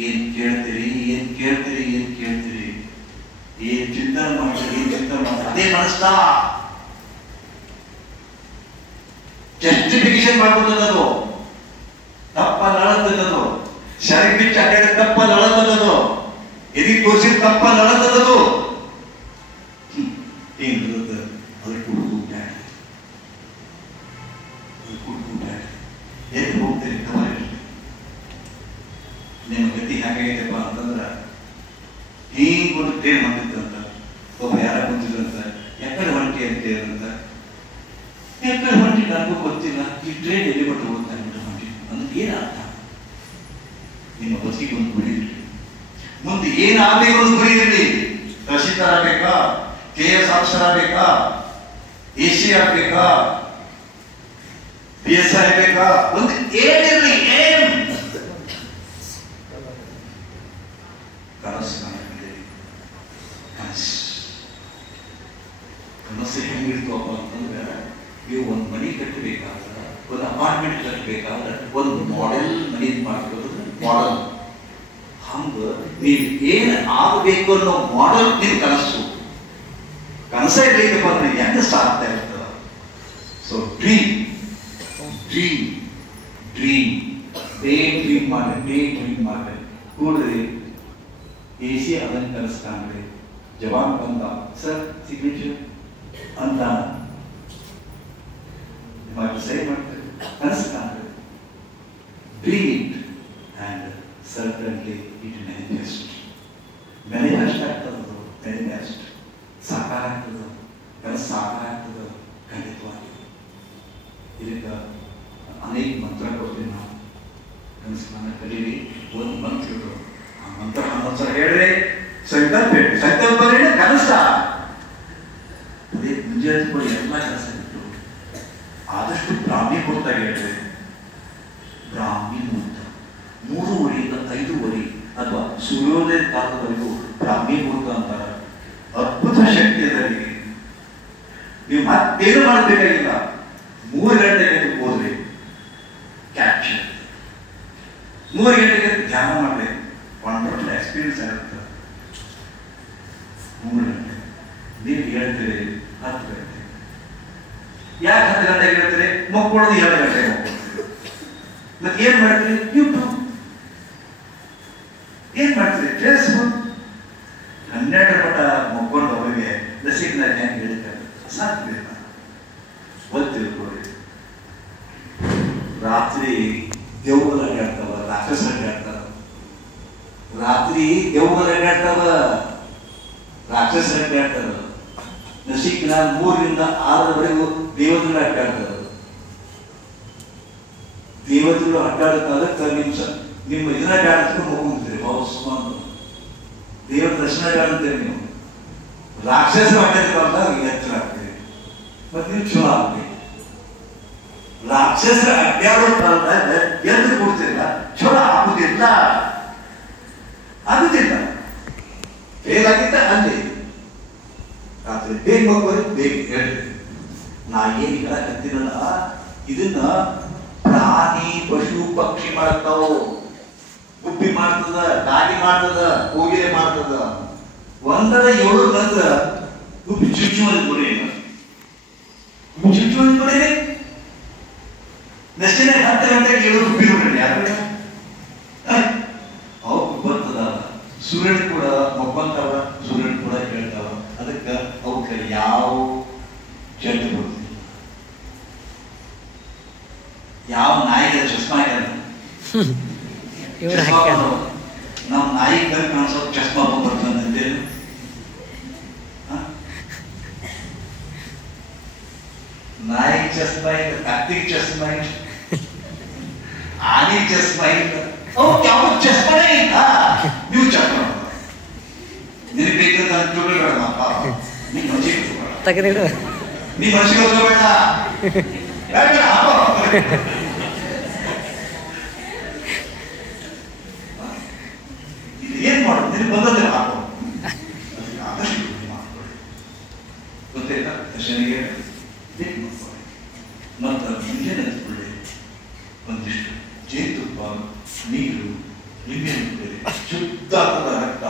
ಏನ್ ಕೇಳ್ತೀರಿ, ಏನ್ ಕೇಳ್ತೀರಿ, ಏನ್ ಕೇಳ್ತೀರಿ, ಏನ್ ಚಿಂತನೆ ಮಾಡ್ತೀರಿ, ಏನ್ ಚಿಂತನೆ ಮಾಡ್ತೀರಿ, ಅದೇ ಮನಸ್ಸ ಜಸ್ಟಿಫಿಕೇಶನ್ ಮಾಡ್ಕೊತದದು, ತಪ್ಪ ನಳತದದು, ಶರೀರ ಬಿಚ್ಚ ಅಡ್ಡಾಡ ತಪ್ಪ ನಳತದದು, ಎದಿ ತೋರಿಸಿದ ತಪ್ಪ ನಳತದದು. ಏನಿರುತ್ತೆ ಅದ್ರ ಕುಡ್ದು ಬ್ಯಾಡ, ಕುಡ್ದು ಬ್ಯಾಡ. ಎಲ್ಲಿ ಹೋಗ್ತೀರಿ ತಮಾರಿ? ನಿಮ್ಮ ಗತಿ ಹೇಗಾಗೈತಪ್ಪ ಅಂತಂದ್ರೆ ಹೀಗೊಂದು ಟ್ರೈನ್ ಹೊಂಟಿತ್ತಂತ, ಒಬ್ಬ ಯಾರ ಕುಂತಿದ್ರಂತ, ಎಕ್ಕಡೆ ಹೊಂಟಿ ಅಂತೇಳಂತ, ಎಕ್ಕಡೆ ಹೊಂಟಿ ನನಗೂ ಗೊತ್ತಿಲ್ಲ, ಈ ಟ್ರೈನ್ ಎಲ್ಲಿ ಬಿಟ್ಟು ಹೋಗ್ತಾನೆ ಹೊಂಟಿ ಅಂದ್ರೆ ಏನ್ ಅರ್ಥ? ನಿಮ್ಮ ಬದುಕಿಗೆ ಒಂದು ಗುರಿ ಇರಲಿ, ಮುಂದೆ ಏನಾಗಬೇಕು ಒಂದು ಗುರಿ ಇರಲಿ. ತಹಸೀಲ್ದಾರ್ ಆಗ್ಬೇಕಾ, KS ಆಫೀಸರ್ ಆಗ್ಬೇಕಾ, AC ಆಗ್ಬೇಕಾ, PSI ಆಗ್ಬೇಕಾ, ಒಂದು ಏನಿರಲಿ, ಏನ್ ಕನಸು ಕಾಣಬೇಡಿ. ಕನಸು ಹೆಂಗಿರ್ತವಪ್ಪ ಅಂತಂದ್ರೆ, ನೀವು ಒಂದು ಮನೆ ಕಟ್ಟಬೇಕಾದ್ರೆ, ಒಂದು ಅಪಾರ್ಟ್ಮೆಂಟ್ ಕಟ್ಟಬೇಕಾದ್ರೆ ಒಂದು ಮಾಡೆಲ್ ಮನೆ ಮಾಡ್ಕೊಳ್ಳೋದು ಮಾಡೆಲ್. ಹಂಗ ನೀವು ಏನ್ ಆಗಬೇಕು ಅನ್ನೋ ಮಾಡೆಲ್ ನಿಮ್ ಕನಸು. ಕನಸ ಇರ್ಲಿಕ್ಕಪ್ಪ ಅಂದ್ರೆ ಹೆಂಗ ಸಾಧ್ಯ ಇರ್ತದ? So dream dream dream day dream ಮಾಡಿ, ಡೇ ಡ್ರೀಮ್ ಮಾಡಿ ಕೂಡ್ರಿ. AC ಅದನ್ನ ಕನಸು ಕಾಣ್ರಿ. ಜವಾನ್ ಬಂದ, ಸರ್ ಸಿಗ್ನೇಚರ್ ಅಂತ ಸೈ ಮಾಡ್ತಾರೆ, ಕನಸು ಕಾಣ್ರಿ. Dream it and certainly it manifest. Manifest ಆಗ್ತದದು, manifest ಸಾಕಾರ ಆಗ್ತದ, ಕನಸು ಸಾಕಾರ ಆಗ್ತದ ಖಂಡಿತವಾಗಿ. ಇದಕ್ಕೆ ಅನೇಕ ಮಂತ್ರ ಕೊಡ್ತೀವಿ ನಾವು. ಕನಸನ್ನ ಕಲೀರಿ, ಒಂದು ಮಂತ್ರ ಇಡು, ಆ ಮಂತ್ರ 11 ಸಲ ಹೇಳ್ರಿ. ಸಂಕಲ್ಪ ಹೇಳಿ, ಸಂಕಲ್ಪ ಹೇಳಿ ಕನಸ ಅದೇ ಮುಂಜಾನೆ ಕೂಡ ಎಲ್ಲ ಕೆಲಸ ಇಟ್ಟು ಆದಷ್ಟು ಬ್ರಾಹ್ಮಿ ಮುಹೂರ್ತ ಹೇಳ್ರಿ. ಬ್ರಾಹ್ಮಿ ಮುಹೂರ್ತ 3:30ಯಿಂದ 5:30 ಅಥವಾ ಸೂರ್ಯೋದಯ ಕಾಲದವರೆಗೂ ಬ್ರಾಹ್ಮಿ ಮುಹೂರ್ತ ಅಂತಾರೆ. ಅದ್ಭುತ ಶಕ್ತಿ ಅದರಲ್ಲಿ. ನೀವು ಮತ್ತೇನು ಮಾಡಬೇಕಾಗಿಲ್ಲ, 3 ಗಂಟೆಗೆ ಹೋದ್ರಿ ಕ್ಯಾಪ್ಚರ್, 3 ಗಂಟೆಗೆ ಧ್ಯಾನ ಮಾಡ್ರಿ, ವಂಡರ್ಫುಲ್ ಎಕ್ಸ್ಪೀರಿಯನ್ಸ್ ಆಗುತ್ತೆ. 3 ಗಂಟೆ ನೀವು ಹೇಳ್ತೀರಿ 10 ಗಂಟೆ. ಯಾಕೆ 10 ಗಂಟೆಗೆ ಹೇಳ್ತೀರಿ? ಮಕ್ಕಳದು 2 ಗಂಟೆಗೆ ಮಕ್ಕಳು. ಮತ್ತೆ ಏನ್ ಮಾಡ್ತೀರಿ? ಯೂಟ್ಯೂಬ್. ಏನ್ ಮಾಡ್ತೀರಿ? ಫೇಸ್ಬುಕ್. 12 ಮಟ್ಟ ಮಕ್ಕೊಂಡು ಅವರಿಗೆ ಲಸಿಕೆನ ಹೆಂಗೆ ಹೇಳ್ತಾರೆ ಸಾಧ್ಯ ಗೊತ್ತಿರ್ಬೋದು. ರಾತ್ರಿ ದೆವ್ವಗಳು ಅಡ್ಡಾಡ್ತಾವ, ರಾಕ್ಷಸ ಅಡ್ಡಾಡ್ತಾವ. ರಾತ್ರಿ ದೆವ್ವಗಳು ಅಡ್ಡಾಡ್ತಾವ, ರಾಕ್ಷಸ ಅಡ್ಡಾಡ್ತಾವ. ನಸಿಕಿನ 3ರಿಂದ 6ರವರೆಗೂ ದೇವತೆಗಳು ಅಡ್ಡಾಡ್ತಾವ. ದೇವತೆಗಳು ಅಡ್ಡಾಡುತ್ತ ಅದಕ್ಕೆ ನಿಮ್ಮ ಇದನ್ನ ಅಡ್ಡಾಡ್ಕೊಂಡು ಹೋಗ್ತೀರಿ. ಬಾವು ಸುಮಾರು ದೇವರ ಕೃಷ್ಣಗಳಂತೇಳಿ ನೀವು ರಾಕ್ಷಸ ಹೊಟ್ಟೆಗೆ ಬಂದಾಗ ಎಚ್ಚರ ಆಗ್ತದೆ, ಮತ್ತೆ ನೀವು ಚಲೋ ಆಗ್ತದೆ. ರಾಕ್ಷಸರ ಅಡ್ಡಾಡೋ ಕಾಲದಾಗ ಎದ್ದು ಕೊಡ್ತಿಲ್ಲ, ಚಲೋ ಆಗುದಿಲ್ಲ, ಆಗುದಿಲ್ಲ. ಫೇಲ್ ಆಗಿದ್ದ ಅಲ್ಲಿ ರಾತ್ರಿ ಬೇಗ ಹೋಗೋದು ಬೇಗ ಹೇಳಿ. ನಾ ಏನ್ ಹೇಳಕತ್ತೀನಲ್ಲ, ಇದನ್ನ ಪ್ರಾಣಿ ಪಶು ಪಕ್ಷಿ ಮಾಡ್ತಾವ. ಗುಬ್ಬಿ ಮಾಡ್ತದ, ಗಾಡಿ ಮಾಡ್ತದ, ಕೋಗಿಲೆ ಮಾಡ್ತದ. 1:07 ನಂತರ ಗುಬ್ಬಿ ಚುಚ್ಚುವಲ್ಲಿ ನೋಡಿ, ಚುಚ್ಚುವಲ್ಲಿ ನೋಡಿ. ನೆಕ್ಸ್ಟ್ 10 ಗಂಟೆಗೆ 7 ಗುಬ್ಬಿ ನೋಡಿ. ಯಾರು ಅವು ಬರ್ತದ. ಸೂರ್ಯನ್ ಕೂಡ ಮಕ್ಕಂತಾವ, ಸೂರ್ಯನ್ ಕೂಡ ಕೇಳ್ತಾವ. ಅದಕ್ಕೆ ಅವಕ್ಕೆ ಯಾವ ಜಂತು ಬರ್ತದೆ, ಯಾವ ನಾಯಿಗೆ ಚಸ್ಮಾ ಇಲ್ಲ. ನಮ್ಮ ನಾಯಿ ಕಣ್ ಕಾಣಿಸೋ ಚಸ್ಮಾ ಬರ್ತದೆ. ನಾಯಿ ಚಸ್ಮಾ ಇಲ್ಲ, ಕತ್ತಿಗೆ ಚಸ್ಮಾ ಇಲ್ಲ, ಆನೆ ಚಸ್ಮಾ ಇಲ್ಲ, ಯಾವ ಚಸ್ಮಾನೇ ಇಲ್ಲ. ನೀವು ಚಸ್ಮಾ ನಿನಗೆ ಬೇಕಿದ್ರೆ ನಾನು ತಿಳ್ಬೇಡಪ್ಪ, ನೀ ಮನಸ್ಸಿಗೆ ತೆಗೆದಿಡು, ನೀ ಮನಸ್ಸಿಗೆ ಹೋಗಬೇಡ. ಏನ್ ಮಾಡೋದು, ನಿನಗೆ ಬಂದದ್ದೇ ಹಾಕೋ. ಆದಷ್ಟು ಮಾಡ್ಕೊಳ್ಳಿ, ಗೊತ್ತಾಯ್ತಾ? ದರ್ಶನಿಗೆ ಮತ್ತು ಮುಂಜಾನೆ ಎತ್ಕೊಳ್ಳಿ, ಒಂದಿಷ್ಟು ಜೇನುತುಪ್ಪ, ನೀರು, ನಿಂಬೆಹಣ್ಣು, ಶುದ್ಧ ಆಗ್ತದ ರಕ್ತ,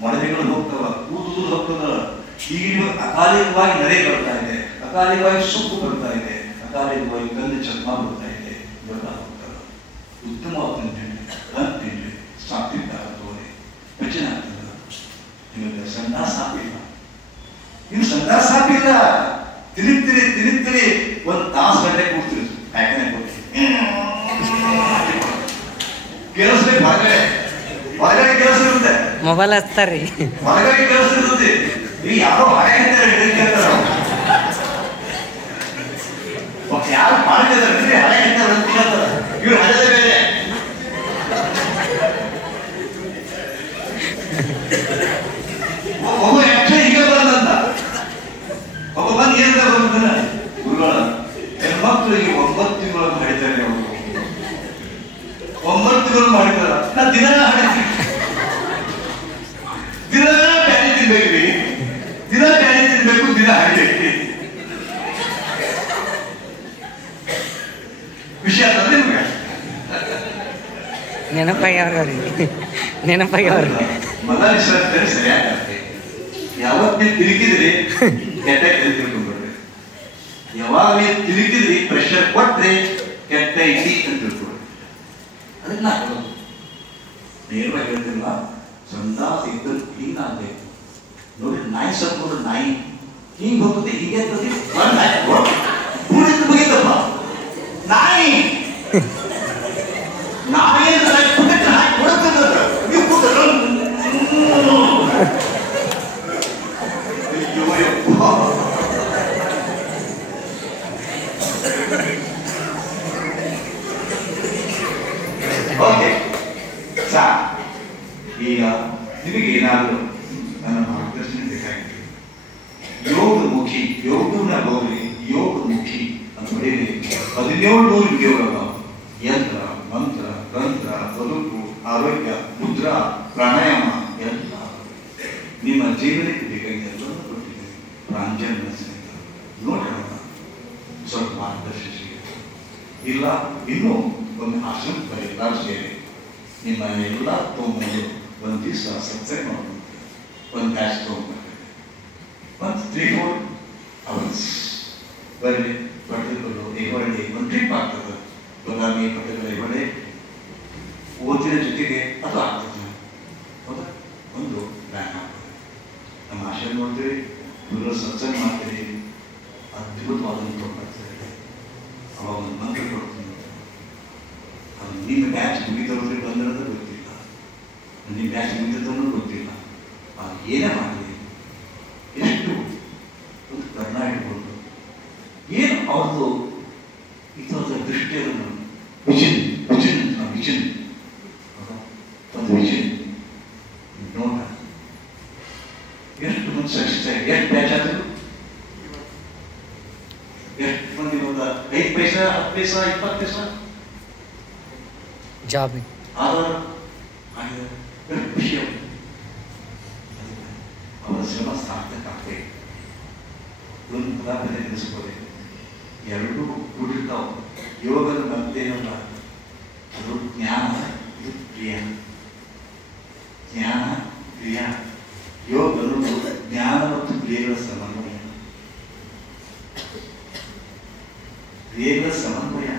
ಮೊಳವೆಗಳು ಹೋಗ್ತವ, ಕೂದಲು ಹೋಗ್ತದ. ಈಗ ಅಕಾಲಿಕವಾಗಿ ನಡೆ ಬರ್ತಾ ಇದೆ, ಅಕಾಲಿಕವಾಗಿ ಸುಕ್ಕು ಬರ್ತಾ ಇದೆ, ಅಕಾಲಿಕವಾಗಿ ಗಂಧ ಚರ್ಮ ಬರ್ತಾ ಇದೆ, ಬರ್ತಾ ಹೋಗ್ತದ. ಉತ್ತಮವಾದ ತಿಂಡಿ ಸಾತ್ವಿಕ ತೋರಿ ಪಚನ ಆಗ್ತದ. ನಿಮಗೆ ಸಂದಾಸ ಹಾಕಿಲ್ಲ, ನೀವು ಸಂದಾಸ ಹಾಕಿಲ್ಲ, ತಿರುಗ್ತಿರಿ ಒಂದು ತಾಸು ಗಂಟೆ ಕೂಡ್ತೀರಿ, ಪ್ಯಾಕನೆ ಕೊಡ್ತೀರಿ. ಕೇಳಿಸ್ಬೇಕು, ಹೊರಗಡೆ ಕೆಲಸ ಇರುತ್ತೆ, ಮೊಬೈಲ್ ಹಚ್ತಾರ್ರಿ, ಹೊರಗಡೆ ಕೆಲಸ ಇರುತ್ತೆ. ಈಗ ಯಾರೋ ಹಾಗೆ ಹೇಳ್ತಾರೆ, ಯಾರು ಮಾಡ್ತಿದ್ದಾರೆ ಹಳೆ ಹೇಳ್ತಾರೆ, ಇವ್ರು ಹಳೆದೇ ಬೇರೆ. ಒಬ್ಬ ಆಕ್ಚುಲಿ ಹೀಗೆ ಬಂದಂತ ಒಬ್ಬ ಬಂದು ಏನ್ ಬಂದ ಗುರುಗಳ ಹೆಣ್ಮಕ್ಳಿಗೆ 9 ತಿಂಗಳು ಮಾಡಿದ್ದಾರೆ. ಅವರು 9 ತಿಂಗಳು ಮಾಡಿದಾರ. ನಾ ದಿನ ಹಾಡಿದ್ದೀನಿ, ದಿನ ಬ್ಯಾನಿ ತಿನ್ಬೇಕ್ರಿ, ದಿನ ಬ್ಯಾನಿ ತಿನ್ಬೇಕು, ದಿನ ಹಾಡಿದ್ರಿ. ವಿಷಯ ಅಂದ್ರೆ ನಿಮ್ಗೆ ನೆನಪಾಗ್ಯವ್ರಿ. ಮದ ಸರಿಯಾಗತ್ತೆ. ಯಾವತ್ತು ನೀವು ತಿರುಗಿದ್ರಿ ಕೆಟ್ಟ ಕೆಲ ತಿಳ್ಕೊಂಡ್ಬಿಡ್ರಿ, ಯಾವಾಗ ನೀವು ತಿರುಗಿದ್ರಿ ಪ್ರೆಷರ್ ಕೊಟ್ರೆ ಕೆಟ್ಟ ಐತಿ ಅಂತ ತಿಳ್ಕೊಡ್ರಿ. ಅದನ್ನ ನಾ ಹೇಳೋದು ನೇರವಾಗಿ ಹೇಳ್ತಿಲ್ಲ. ಸಂದಾಸ ಇದ್ದರು ಹಿಂಗ ಆಗ್ಬೇಕು ನೋಡಿ. ನಾಯಿ ಸ್ವಲ್ಪ ನಾಯಿ ಹಿಂಗ್ ಹೋಗ್ತದೆ, ಹಿಂಗೆ ಮುಗಿತಪ್ಪ ನಾಯಿ ನಾಯಿ ನೀವು ಕೂತ ಓಕೆ ಸಾ. ಈಗ ನಿಮಗೆ ಏನಾದರೂ ನನ್ನ ಮಾರ್ಗದರ್ಶನ ಬೇಕಾಗಿದೆ. ಯೋಗಮುಖಿ, ಯೋಗನ ಗೌರಿ ಯೋಗಮುಖಿ ಅಂತ ಹೊಡೆಯಲಿ. 1700 ಯೋಗಗಳ ಯಂತ್ರ, ಮಂತ್ರ, ತಂತ್ರ, ಬದುಕು, ಆರೋಗ್ಯ, ಮುದ್ರಾ, ಪ್ರಾಣಾಯಾಮ ಎಲ್ಲ ನಿಮ್ಮ ಜೀವನಕ್ಕೆ ಬೇಕಾಗಿದೆ. ಎಲ್ಲವನ್ನೂ ಕೊಟ್ಟಿದ್ದೀವಿ. ಪ್ರಾಂಜಲ ನೋಡೋಣ, ಸ್ವಲ್ಪ ಮಾರ್ಗದರ್ಶನ ಇಲ್ಲ. ಇನ್ನೂ ಒಂದು ಆಶ್ರಮ ಎಲ್ಲರೂ ಸೇರಿ ನಿಮ್ಮ ಎಲ್ಲ ತೊಗೊಂಡು ಒಂದು ದಿವಸ ಸತ್ಸಂಗ ಮಾಡೋದು, ಒಂದು ಬ್ಯಾಚ್ ತೊಗೊಂಡ್ಬರ್ತೀವಿ. ಮತ್ತು 3-4 ಅವರ್ಸ್ ಬರಲಿ. ಪಟ್ಟದಕಲ್ಲು, ಐಹೊಳೆ ಒಂದು ಟ್ರಿಪ್ ಆಗ್ತದೆ. ಬಾದಾಮಿ, ಪಟ್ಟದಕಲ್ಲು, ಐಹೊಳೆ ಓದಿನ ಜೊತೆಗೆ ಅದು ಆಗ್ತದೆ. ಹೌದಾ? ಒಂದು ಪ್ಲ್ಯಾನ್ ಆಗ್ತದೆ. ನಮ್ಮ ಆಶ್ರಮ ನೋಡ್ತೀವಿ, ಗುರುಗಳು ಸತ್ಸಂಗ ಮಾಡ್ತೀವಿ, ಅದ್ಭುತವಾದಂಥ ತೊಗೊಂಡ್ಬರ್ತಾರೆ. ಅವಾಗ ಒಂದು ಮಂತ್ರ ಕೊಡ್ತೀನಿ. ಅದು ನಿಮ್ಮ ಬ್ಯಾಚ್ ಮುಗಿದವ್ರಿಗೆ ಬಂದಿರೋದು ಗೊತ್ತಿಲ್ಲ, ನಿಮ್ಮ ಬ್ಯಾಚ್ ಮುಗಿದವನು ಗೊತ್ತಿಲ್ಲ. ಅದು ಏನೇ ಮಾಡಲಿ, ಎಷ್ಟು ಒಂದು ಕರ್ಣ ಇಟ್ಕೊಂಡು ಏನು ಅವ್ರದ್ದು ಇದರ ದೃಷ್ಟಿಯನ್ನು ವಿಷನ್ ಒಂದು ವಿಷನ್ ನೋಡ ಮುಂದೆ ಸಕ್ಸಸ್ ಎಷ್ಟು ಬ್ಯಾಚ್ ಆದ್ರು ಎಷ್ಟು ಮಂದಿ ಬಂದ 5 ಪೈಸಾ 10 ಪೈಸಾ 20 ಪೈಸಾ ಜಾಬ್ ಆಧಾರ ಆಗಿದೆ ಖುಷಿ ಅವರ ಶ್ರಮ ಸಾರ್ಥಕ ಆಗ್ಬೇಕು. ಒಂದು ಪದಾರ್ಥ ನೆನೆಸ್ಕೋಬೇಕು. ಎರಡೂ ಕೂಡಿರ್ತಾವ. ಯೋಗದ ಮತ್ತೇನಲ್ಲ, ಅದು ಜ್ಞಾನ, ಇದು ಕ್ರಿಯಾ. ಜ್ಞಾನ ಕ್ರಿಯಾ. ಯೋಗ ಅನ್ನೋದು ಜ್ಞಾನ ಮತ್ತು ಕ್ರಿಯೆಗಳ ಸಮನ್ವಯ. ಕ್ರಿಯೆಗಳ ಸಮನ್ವಯ.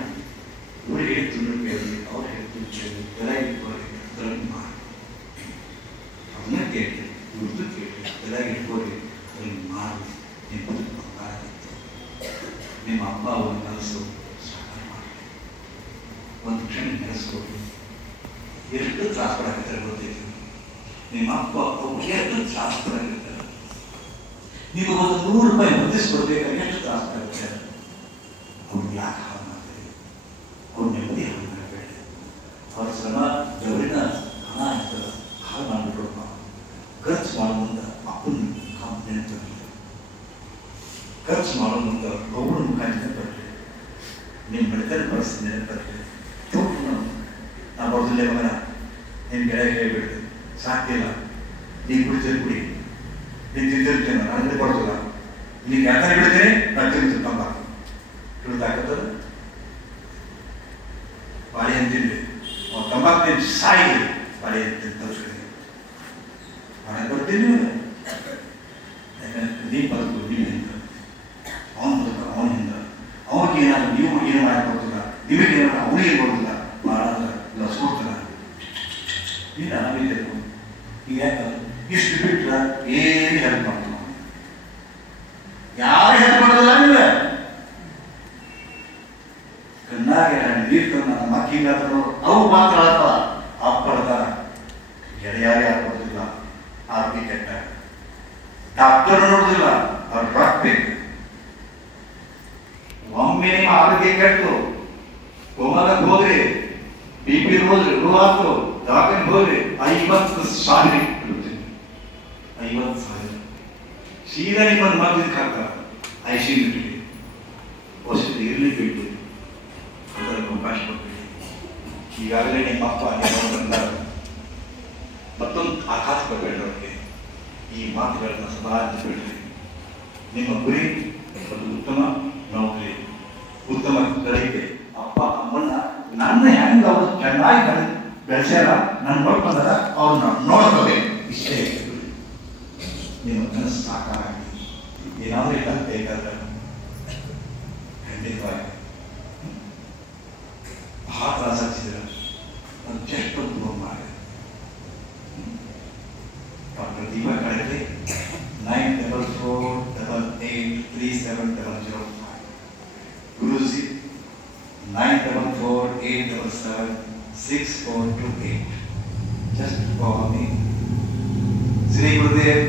ಇವರು ಹೇಳ್ತಿದ್ರು ಕೇಳಿ, ಅವ್ರು ಹೇಳ್ತಿದ್ರು ಕೇಳಿ, ಎಲ್ಲ ಇಟ್ಕೊಳ್ಳಿ, ಅದನ್ನು ಮಾಡಿ. ಅದನ್ನ ಕೇಳಿ, ಇವ್ರದ್ದು ಕೇಳಿ, ಎಲ್ಲ ಇಟ್ಕೊಳ್ಳಿ, ಅದನ್ನು ಮಾಡಿ. ನಿಮ್ಮ ಅಪ್ಪ ಅವರ ಕನಸು ಸಾಕಾರ ಮಾಡಿ. ಒಂದು ಕ್ಷಣ ನೆನೆಸ್ಕೊಡಿ. ಎಷ್ಟು ತ್ರಾಸಪಡಾಗಿರ್ತಾರೆ ಗೊತ್ತಿತ್ತು. ನಿಮ್ಮ ಅಪ್ಪ ಅವರು ಎಷ್ಟು ತ್ರಾಸಪಡಾಗಿರ್ತಾರೆ. ನೀವು ಒಂದು 100 ರೂಪಾಯಿ ಹೊಂದಿಸ್ಕೊಡ್ಬೇಕಾದ್ರೆ ಎಷ್ಟು ತ್ರಾಸಪಡಾಗಿರ್ತಾರೆ. ಅವ್ರು ಯಾಕೆ ಹಾಳು ಮಾಡ್ತಾರೆ? ಅವ್ರು ನೆಮ್ಮದಿ ಹಾಳು ಮಾಡಬೇಡ. ಅವ್ರ ಶ್ರಮ ಬೆವರಿನ ಹಣ ಇರ್ತದೆ, ಹಾಳು ಮಾಡಿಬಿಟ್ರು. ಖರ್ಚು ಮಾಡೋ ಮುಂದೆ ಅಪ್ಪನ ನೆನಪು, ಖರ್ಚು ಮಾಡೋ ಮುಂದೆ ಒಬ್ಬನ ಮುಖ ನೆನಪಟ್ಟೆ, ನಿಮ್ಮ ಬೆಳಕರ ಪರಿಸ್ಥಿತಿ ನೆನಪಟ್ಟೆ. ನಾ ಬರೋದಿಲ್ಲ ಮಗನ, ನಿಮ್ಮ ಗೆಳೆಯ ಹೇಳ್ಬಿಡ್ತೆ, ಸಾಕ್ತಿಲ್ಲ, ನೀನು ಕುಡಿದ್ರೆ ಕುಡಿ, ನೀನು ತಿಂದಿರ್ತೇನೆ, ನನಗೆ ಕೊಡ್ತಿಲ್ಲ, ನೀನು ಯಾಕೆ ಬಿಡ್ತೇನೆ, ನಾನು ತಿಂತೀನಿ ತಂಬ ಹಿಡಿದಾಕತ್ತದ ಬಾಳೆ ಅಂತಿದ್ದೆ. ಅವ್ನು ತಂಬಾಕು ತಿಂದು ಸಾಯಿದೆ, ಬಾಳೆ ಅಂತ ತರಿಸ್ತೀನಿ, ಮನೆ ಬರ್ತೀನಿ. ಯಾಕಂದ್ರೆ ನೀವು ಬದುಕು ನೀವು ಹಿಂದ, ಅವನು ಬದುಕ ಅವನ ಹಿಂದ. ಅವ್ರಿಗೆ ಏನಾದ್ರು ನೀವು ಏನು ಮಾಡಕ್ಕೆ ಬರ್ತಿಲ್ಲ, ನಿಮಗೆ ಏನಾದ್ರು ಅವನಿಗೆ ಬರೋದಿಲ್ಲ, ಮಾಡೋದ್ರ ಲಸ್ಕೊಡ್ತಾರ. ಈಗ ನಾವಿದ್ದೇವೆ. ಈಗ ಯಾಕೆ ಇಷ್ಟು ಬಿಟ್ರೆ ಏನು ಹೆಲ್ಪ್ ಮಾಡ್ತೀವಿ? ಯಾರು ಹೆಲ್ಪ್ ಮಾಡೋದಿಲ್ಲ. ನೀವೇ ಕಣ್ಣಾಗೆ ನೀರು ತಂದು ನನ್ನ ಮಕ್ಕಿಂಗ ಅವು ಮಾತ್ರ ಆಗ್ತವ, ಅಪ್ಪಡ್ತಾರ. ಗೆಳೆಯಾರೇ ಆಗ್ಬೋದಿಲ್ಲ, ಆರೋಗ್ಯ ಕೆಟ್ಟ. ಡಾಕ್ಟರ್ ನೋಡುದಿಲ್ಲ, ಅವ್ರು ರಾಕ್ಬೇಕು. ಒಮ್ಮೆ ನಿಮ್ಮ ಆರೋಗ್ಯ ಕೆಟ್ಟು ಕೋಮಲಕ್ಕೆ ಹೋಗ್ರಿ, BP ಹೋದ್ರಿ, ಆಯ್ತು, ದವಾಖಾನೆ ಹೋಗ್ರಿ, 50,000 ಇಡ್ತೀನಿ. 50,000 ಸೀದಾ ನಿಮ್ಮನ್ನು ಮದ್ದಿದ್ದಕ್ಕೆ ಹಾಕ್ತಾರ. ICU ಇಟ್ಟಿ ಔಷಧಿ ಇರಲಿ ಬಿಟ್ಟು ಅದರ ಅವಕಾಶ ಕೊಡ್ತೀವಿ. ಈಗಾಗಲೇ ನಿಮ್ಮ ಅಪ್ಪ ನಿಮ್ಮ ಬಂದಾಗ ಮತ್ತೊಂದು ಆಘಾತ ಕೊಡಬೇಡ್ರಿ ಅವ್ರಿಗೆ. ಈ ಮಾತುಗಳನ್ನ ಸದಾ ಬಿಡ್ರಿ. ನಿಮ್ಮ ಗುರಿ ಒಂದು ಉತ್ತಮ ನೌಕರಿ, ಉತ್ತಮ ಗಳಿಕೆ. ಅಪ್ಪ ಅಮ್ಮನ್ನ ನನ್ನ ಹೆಂಗೆ ಅವರು ಚೆನ್ನಾಗಿ ಬೆಳೆಸ್ಯಾರ, ನನ್ನ ನೋಡ್ಕೊಂಡಾರ, ಅವ್ರನ್ನ ನೋಡ್ಕೋಬೇಕು. ಇಷ್ಟೇ ನಿಮ್ಮ ಕನಸು ಸಾಕಾರ ಆಗಿ ಏನಾದರೂ ಇಲ್ಲ ಬೇಕಾದ್ರೆ ಖಂಡಿತವಾಗಿ ಬಹಳ ತ್ರಾಸ ಹಚ್ಚಿದ್ರೆ ಒಂದು ಚೆಸ್ಟ್ ಒಂದು ಮಾಡಿ. ಡಾಕ್ಟರ್ ದೀಪಾ ಕಳೆಗೆ 9448837005. ಗುರುಜಿ 9448776428. Just call me. Sri Gurudev.